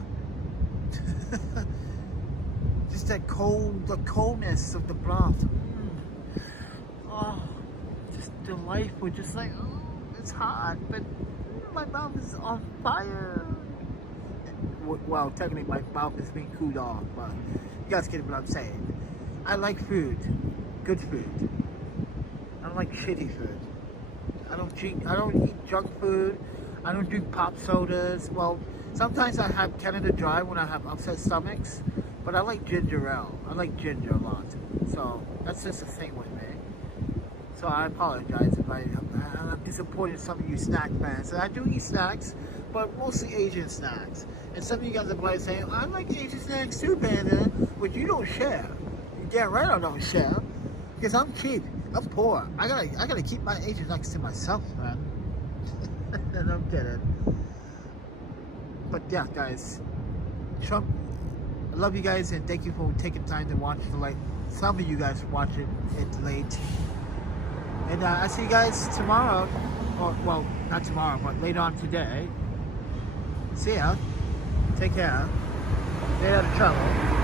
Just the coldness of the broth. Oh, just delightful. Just like, oh, it's hot, but my mouth is on fire. Well, technically my mouth is being cooled off, but you guys get what I'm saying. I like food, good food. I don't like shitty food. I don't eat junk food. I don't drink pop sodas. Well, sometimes I have Canada Dry when I have upset stomachs, but I like ginger ale. I like ginger a lot. So that's just a thing with me. So I apologize if I'm disappointing some of you snack fans. And I do eat snacks, but mostly Asian snacks. And some of you guys are probably saying, I like Asian snacks too, Panda, but you don't share. You're damn right I don't share. Because I'm cheap. I'm poor. I gotta keep my Asian snacks to myself, man. And I'm kidding. But yeah, guys. Trump, I love you guys and thank you for taking time to watch the late. Some of you guys are watching it late. And I see you guys tomorrow, or well, not tomorrow, but later on today. See ya. Take care. Stay out of trouble.